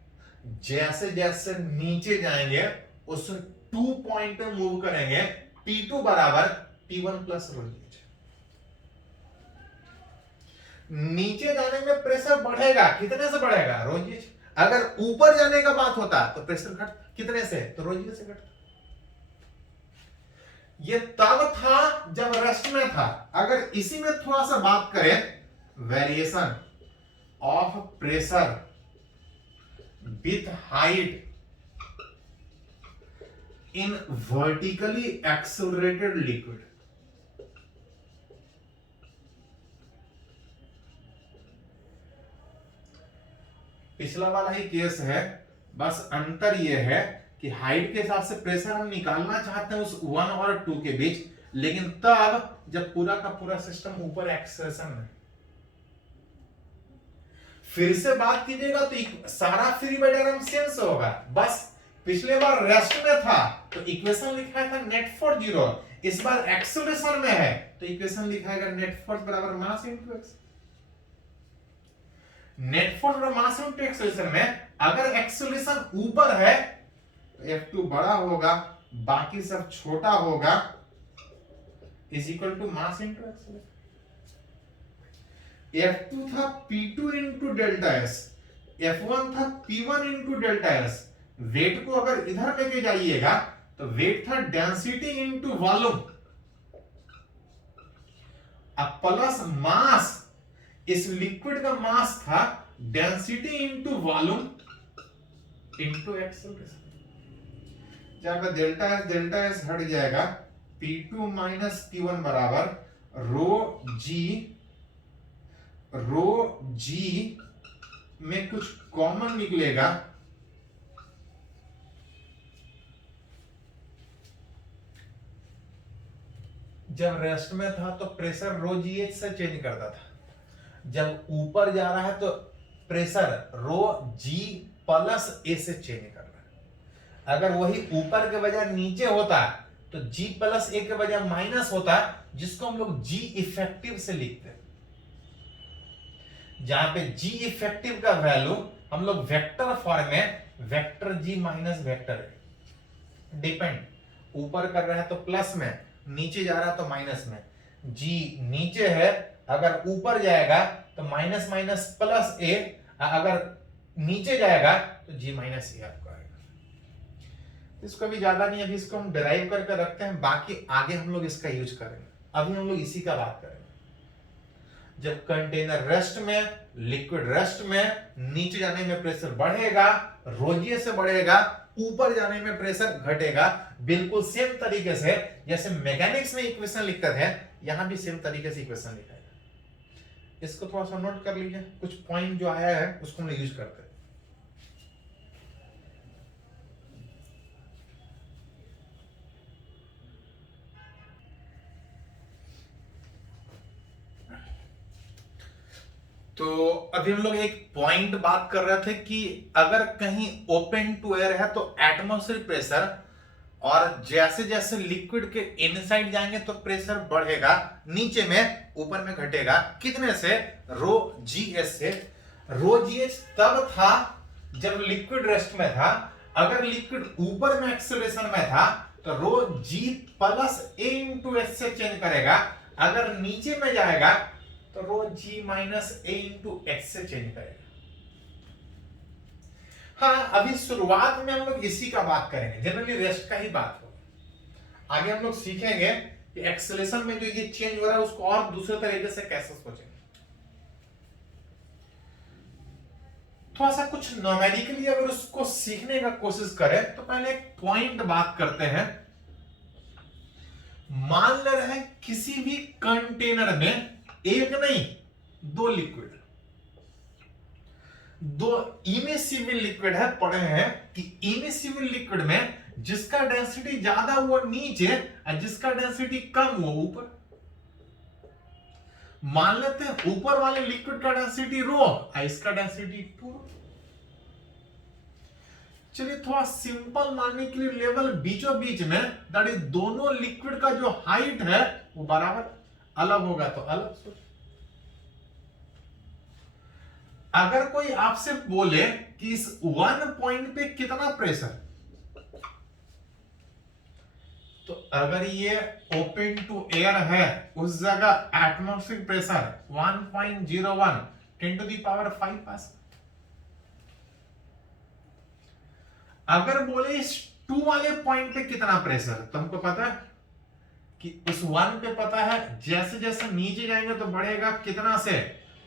जैसे जैसे नीचे जाएंगे उस 2 पॉइंट पे मूव करेंगे, P2 बराबर P1 प्लस रो जी एच। नीचे जाने में प्रेशर बढ़ेगा, कितने से बढ़ेगा? रो जी एच। अगर ऊपर जाने का बात होता तो प्रेशर घट कितने से? तो रो जी एच से घटता। ये तब था जब रेस्ट में था। अगर इसी में थोड़ा सा बात करें, variation of pressure with height in vertically accelerated liquid, पिछला वाला ही केस है, बस अंतर यह है कि हाइट के हिसाब से प्रेशर हम निकालना चाहते हैं उस 1 और 2 के बीच, लेकिन तब जब पूरा का पूरा सिस्टम ऊपर एक्सेलेरेशन में। फिर से बात कीजिएगा तो सारा फ्री बॉडी डायग्राम सेम से होगा, बस पिछले बार रेस्ट में था तो इक्वेशन लिखा था नेट फोर्स 0, इस बार एक्सेलरेशन में है तो इक्वेशन लिखाएगा नेट फोर्स बराबर mass into x. Net force बराबर मास इनटू एक्सेलरेशन में अगर एक्सेलरेशन ऊपर है तो F2 बड़ा होगा, बाकी सब छोटा होगा, is equal to mass into acceleration. F2 था P2 into delta S, F1 था P1 into delta S. Wait को अगर इधर लेके जाइएगा तो वेट था डेंसिटी इंटू वॉल्यूम, अब प्लस मास, इस लिक्विड का मास था density into volume into acceleration. जब डेल्टा एस हट जाएगा, P2 माइनस P1 बराबर रो जी में कुछ कॉमन निकलेगा, जब रेस्ट में था तो प्रेशर रो जी एच से चेंज करता था, जब ऊपर जा रहा है तो प्रेशर रो जी प्लस ए से चेंज कर रहा है। अगर वही ऊपर के बजाय नीचे होता तो जी प्लस ए के बजाय माइनस होता, जिसको हम लोग जी इफेक्टिव से लिखते हैं, जहां पे जी इफेक्टिव का वैल्यू हम लोग वेक्टर फॉर्म में, वेक्टर जी माइनस वेक्टर डिपेंड, ऊपर कर रहा है तो प्लस में, नीचे जा रहा है तो माइनस में। जी नीचे है, अगर ऊपर जाएगा तो माइनस माइनस प्लस ए, अगर नीचे जाएगा तो जी माइनस ए आपको आएगा। इसको भी ज्यादा नहीं, अभी इसको हम डिराइव करके रखते हैं, बाकी आगे हम लोग इसका यूज करेंगे। अभी हम लोग इसी का बात करेंगे। जब कंटेनर रेस्ट में, लिक्विड रेस्ट में, नीचे जाने में प्रेशर बढ़ेगा, रोजिए से बढ़ेगा, ऊपर जाने में प्रेशर घटेगा। बिल्कुल सेम तरीके से जैसे मैकेनिक्स में इक्वेशन लिखते थे, यहां भी सेम तरीके से इक्वेशन लिखा है। इसको थोड़ा सा नोट कर लीजिए, कुछ पॉइंट जो आया है उसको हम यूज करते हैं। तो अभी हम लोग एक पॉइंट बात कर रहे थे कि अगर कहीं ओपन टू एयर है तो एटमॉस्फेयर प्रेशर, और जैसे जैसे लिक्विड के इनसाइड जाएंगे तो प्रेशर बढ़ेगा, नीचे में ऊपर में घटेगा। कितने से? रो जी एस से। रो जी एच तब था जब लिक्विड रेस्ट में था, अगर लिक्विड ऊपर में एक्सेलरेशन में था तो रो जी प्लस ए इंटू एस से चेंज करेगा, अगर नीचे में जाएगा तो रो जी माइनस ए इंटू एक्स से चेंज करेगा। हाँ, अभी शुरुआत में हम लोग इसी का बात करेंगे, जनरली रेस्ट का ही बात होगा। आगे हम लोग सीखेंगे कि एक्सेलरेशन में जो ये चेंज हो रहा है उसको और दूसरे तरीके से कैसे सोचेंगे। थोड़ा सा कुछ न्यूमेरिकली अगर उसको सीखने का कोशिश करें तो पहले एक पॉइंट बात करते हैं। मान ले रहे हैं किसी भी कंटेनर में एक नहीं, दो लिक्विड, दो इमिसिबल लिक्विड है। पढ़े हैं कि इमिसिबल लिक्विड में जिसका डेंसिटी ज्यादा वो नीचे और जिसका डेंसिटी कम वो ऊपर। मान लेते हैं ऊपर वाले लिक्विड का डेंसिटी रो और इसका डेंसिटी 2 रो। चलिए थोड़ा सिंपल मानने के लिए लेवल बीचों बीच में, दैट इज दोनों लिक्विड का जो हाइट है वो बराबर, अलग होगा तो अलग सोच। अगर कोई आपसे बोले कि इस वन पॉइंट पे कितना प्रेशर, तो अगर ये ओपन टू एयर है उस जगह एटमॉस्फेरिक प्रेशर 1.01 10⁵ पास्कल। अगर बोले इस 2 वाले पॉइंट पे कितना प्रेशर, तो हमको पता है कि उस 1 पे पता है जैसे जैसे नीचे जाएंगे तो बढ़ेगा कितना से,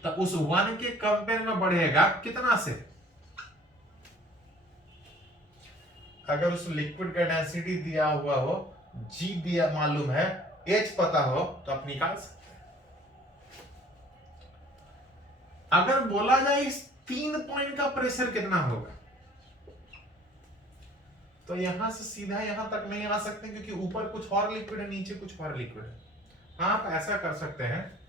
तो उस 1 के कंपेयर में बढ़ेगा कितना से। अगर उस लिक्विड का डेंसिटी दिया हुआ हो, जी दिया मालूम है, एच पता हो, तो आप निकाल सकते हैं। अगर बोला जाए इस 3 पॉइंट का प्रेशर कितना होगा, तो यहां से सीधा यहां तक नहीं आ सकते क्योंकि ऊपर कुछ और लिक्विड है, नीचे कुछ और लिक्विड है। आप ऐसा कर सकते हैं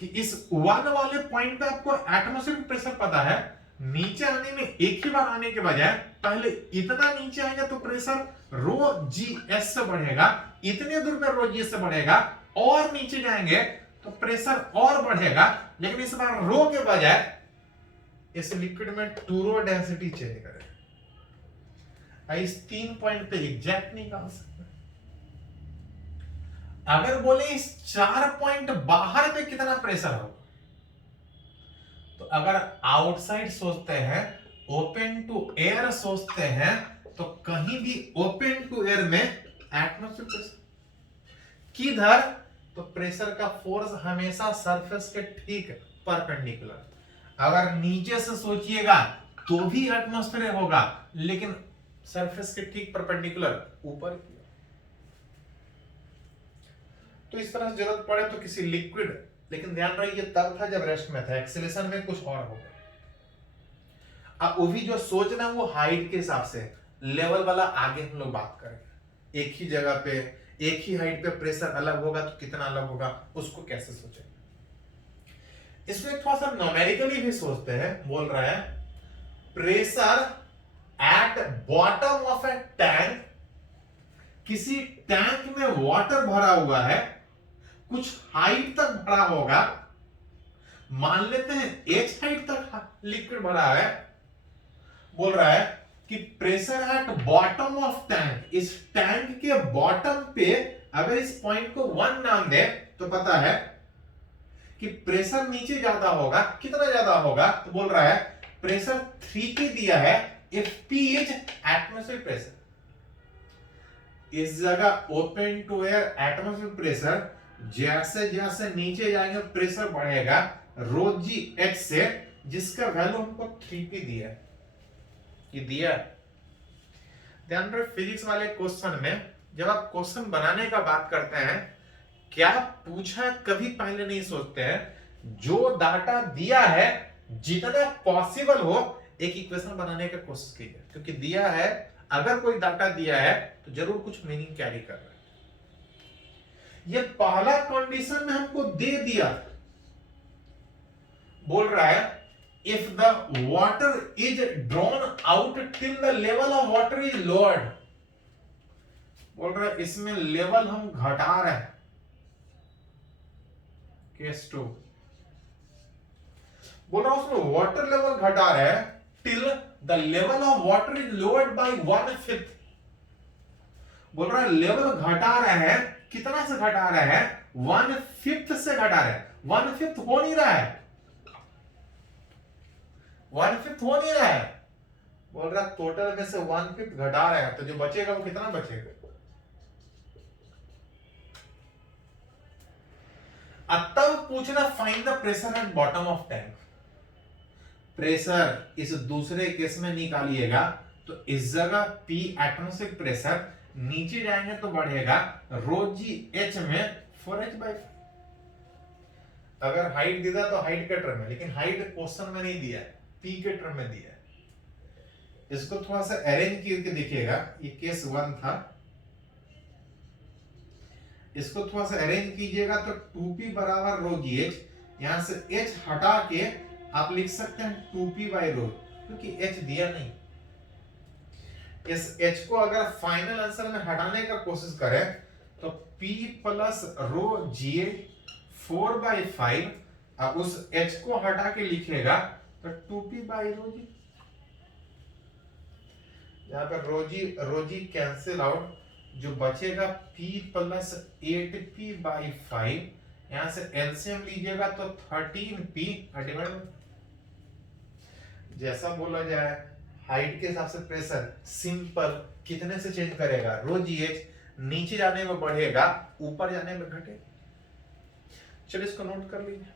कि इस 1 वाले पॉइंट पे आपको एटमॉस्फेरिक प्रेशर पता है, नीचे आने में एक ही बार आने के बजाय पहले इतना नीचे आएगा तो प्रेशर रो जी एस से बढ़ेगा, इतने दूर में रो जी से बढ़ेगा, और नीचे जाएंगे तो प्रेशर और बढ़ेगा, लेकिन इस बार रो के बजाय इस लिक्विड में 2 रो डेंसिटी चेंज करेगा। इस 3 पॉइंट पे एग्जैक्ट निकाल सकते हैं। अगर बोले इस 4 पॉइंट बाहर पे कितना प्रेशर हो, तो अगर आउटसाइड सोचते हैं, ओपन टू एयर सोचते हैं, तो कहीं भी ओपन टू एयर में एटमॉस्फेरिक प्रेशर किधर, तो प्रेशर का फोर्स हमेशा सरफेस के ठीक परपेंडिकुलर। अगर नीचे से सोचिएगा तो भी एटमॉस्फेयर होगा, लेकिन सरफेस के ठीक परपेंडिकुलर ऊपर की। तो इस तरह से जरूरत पड़े तो किसी लिक्विड, लेकिन ध्यान रहे ये तब था जब रेस्ट में था, एक्सेलेरेशन में कुछ और होगा। अब वो भी जो सोचना वो हाइट के हिसाब से, लेवल वाला आगे हम लोग बात करेंगे। एक ही जगह पे एक ही हाइट पे प्रेशर अलग होगा तो कितना अलग होगा, उसको कैसे सोचेंगे। इसमें थोड़ा सा न्यूमेरिकली भी सोचते हैं। बोल रहा है pressure at bottom of A tank, किसी टैंक में वाटर भरा हुआ है, कुछ हाइट तक भरा होगा, मान लेते हैं एच हाइट तक लिक्विड भरा है। बोल रहा है कि pressure at bottom of tank, इस टैंक के बॉटम पे अगर इस पॉइंट को 1 नाम दे तो पता है कि प्रेशर नीचे ज्यादा होगा। कितना ज्यादा होगा, तो बोल रहा है प्रेशर 3 के दिया है, if P is atmospheric pressure. इस जगह open to air atmospheric pressure, जैसे जैसे नीचे जाएंगे प्रेशर बढ़ेगा रो जी एच से, जिसका वैल्यू हमको 3P दिया है। ये दिया ध्यान रहे फिजिक्स वाले क्वेश्चन में जब आप क्वेश्चन बनाने का बात करते हैं, क्या पूछा कभी पहले नहीं सोचते हैं। जो डाटा दिया है जितना पॉसिबल हो एक इक्वेशन बनाने का कोशिश कीजिए, क्योंकि दिया है, अगर कोई डाटा दिया है तो जरूर कुछ मीनिंग कैरी कर रहा है। ये पहला कंडीशन में हमको दे दिया, बोल रहा है if the water is drawn out till the level of water is lowered, बोल रहा है इसमें लेवल हम घटा रहे हैं। केस 2 बोल रहा हूं उसमें वाटर लेवल घटा रहे हैं till the level of water is lowered by 1/5। बोल रहा है लेवल घटा रहे हैं, कितना से घटा रहे हैं, 1/5 से घटा रहे हैं। 1/5 हो नहीं रहा है, 1/5 हो नहीं रहा है। बोल रहा टोटल में से 1/5 घटा रहे हैं, तो जो बचेगा वो कितना बचेगा। तब पूछना find the pressure at bottom of tank. Pressure इस दूसरे केस में निकालिएगा तो इस जगह P एटमॉस्फेरिक प्रेशर, नीचे जाएंगे तो बढ़ेगा रो जी एच में 4H/5। अगर हाइट दिया तो हाइट के टर्म में, लेकिन हाइट क्वेश्चन में नहीं दिया है, पी के टर्म में दिया है। इसको थोड़ा सा अरेंज करके देखिएगा, ये केस 1 था, इसको थोड़ा सा अरेंज कीजिएगा तो 2p बराबर रो जी एच, यहां से h हटा के आप लिख सकते हैं 2p बाई रो, क्योंकि h दिया नहीं। इस h को अगर फाइनल आंसर में हटाने का कोशिश करें तो p प्लस रो जी एच 4/5, अब उस h को हटा के लिखेगा तो 2p बाई रो जी, यहाँ पर रोजी कैंसिल आउट, जो बचेगा p प्लस 8p/5, यहां से एलसीएम लीजिएगा तो 13p, जैसा बोला जाए हाइट के हिसाब से प्रेशर सिंपल कितने से चेंज करेगा, रो जी एच नीचे जाने में बढ़ेगा, ऊपर जाने में घटेगा। चलिए इसको नोट कर लीजिए।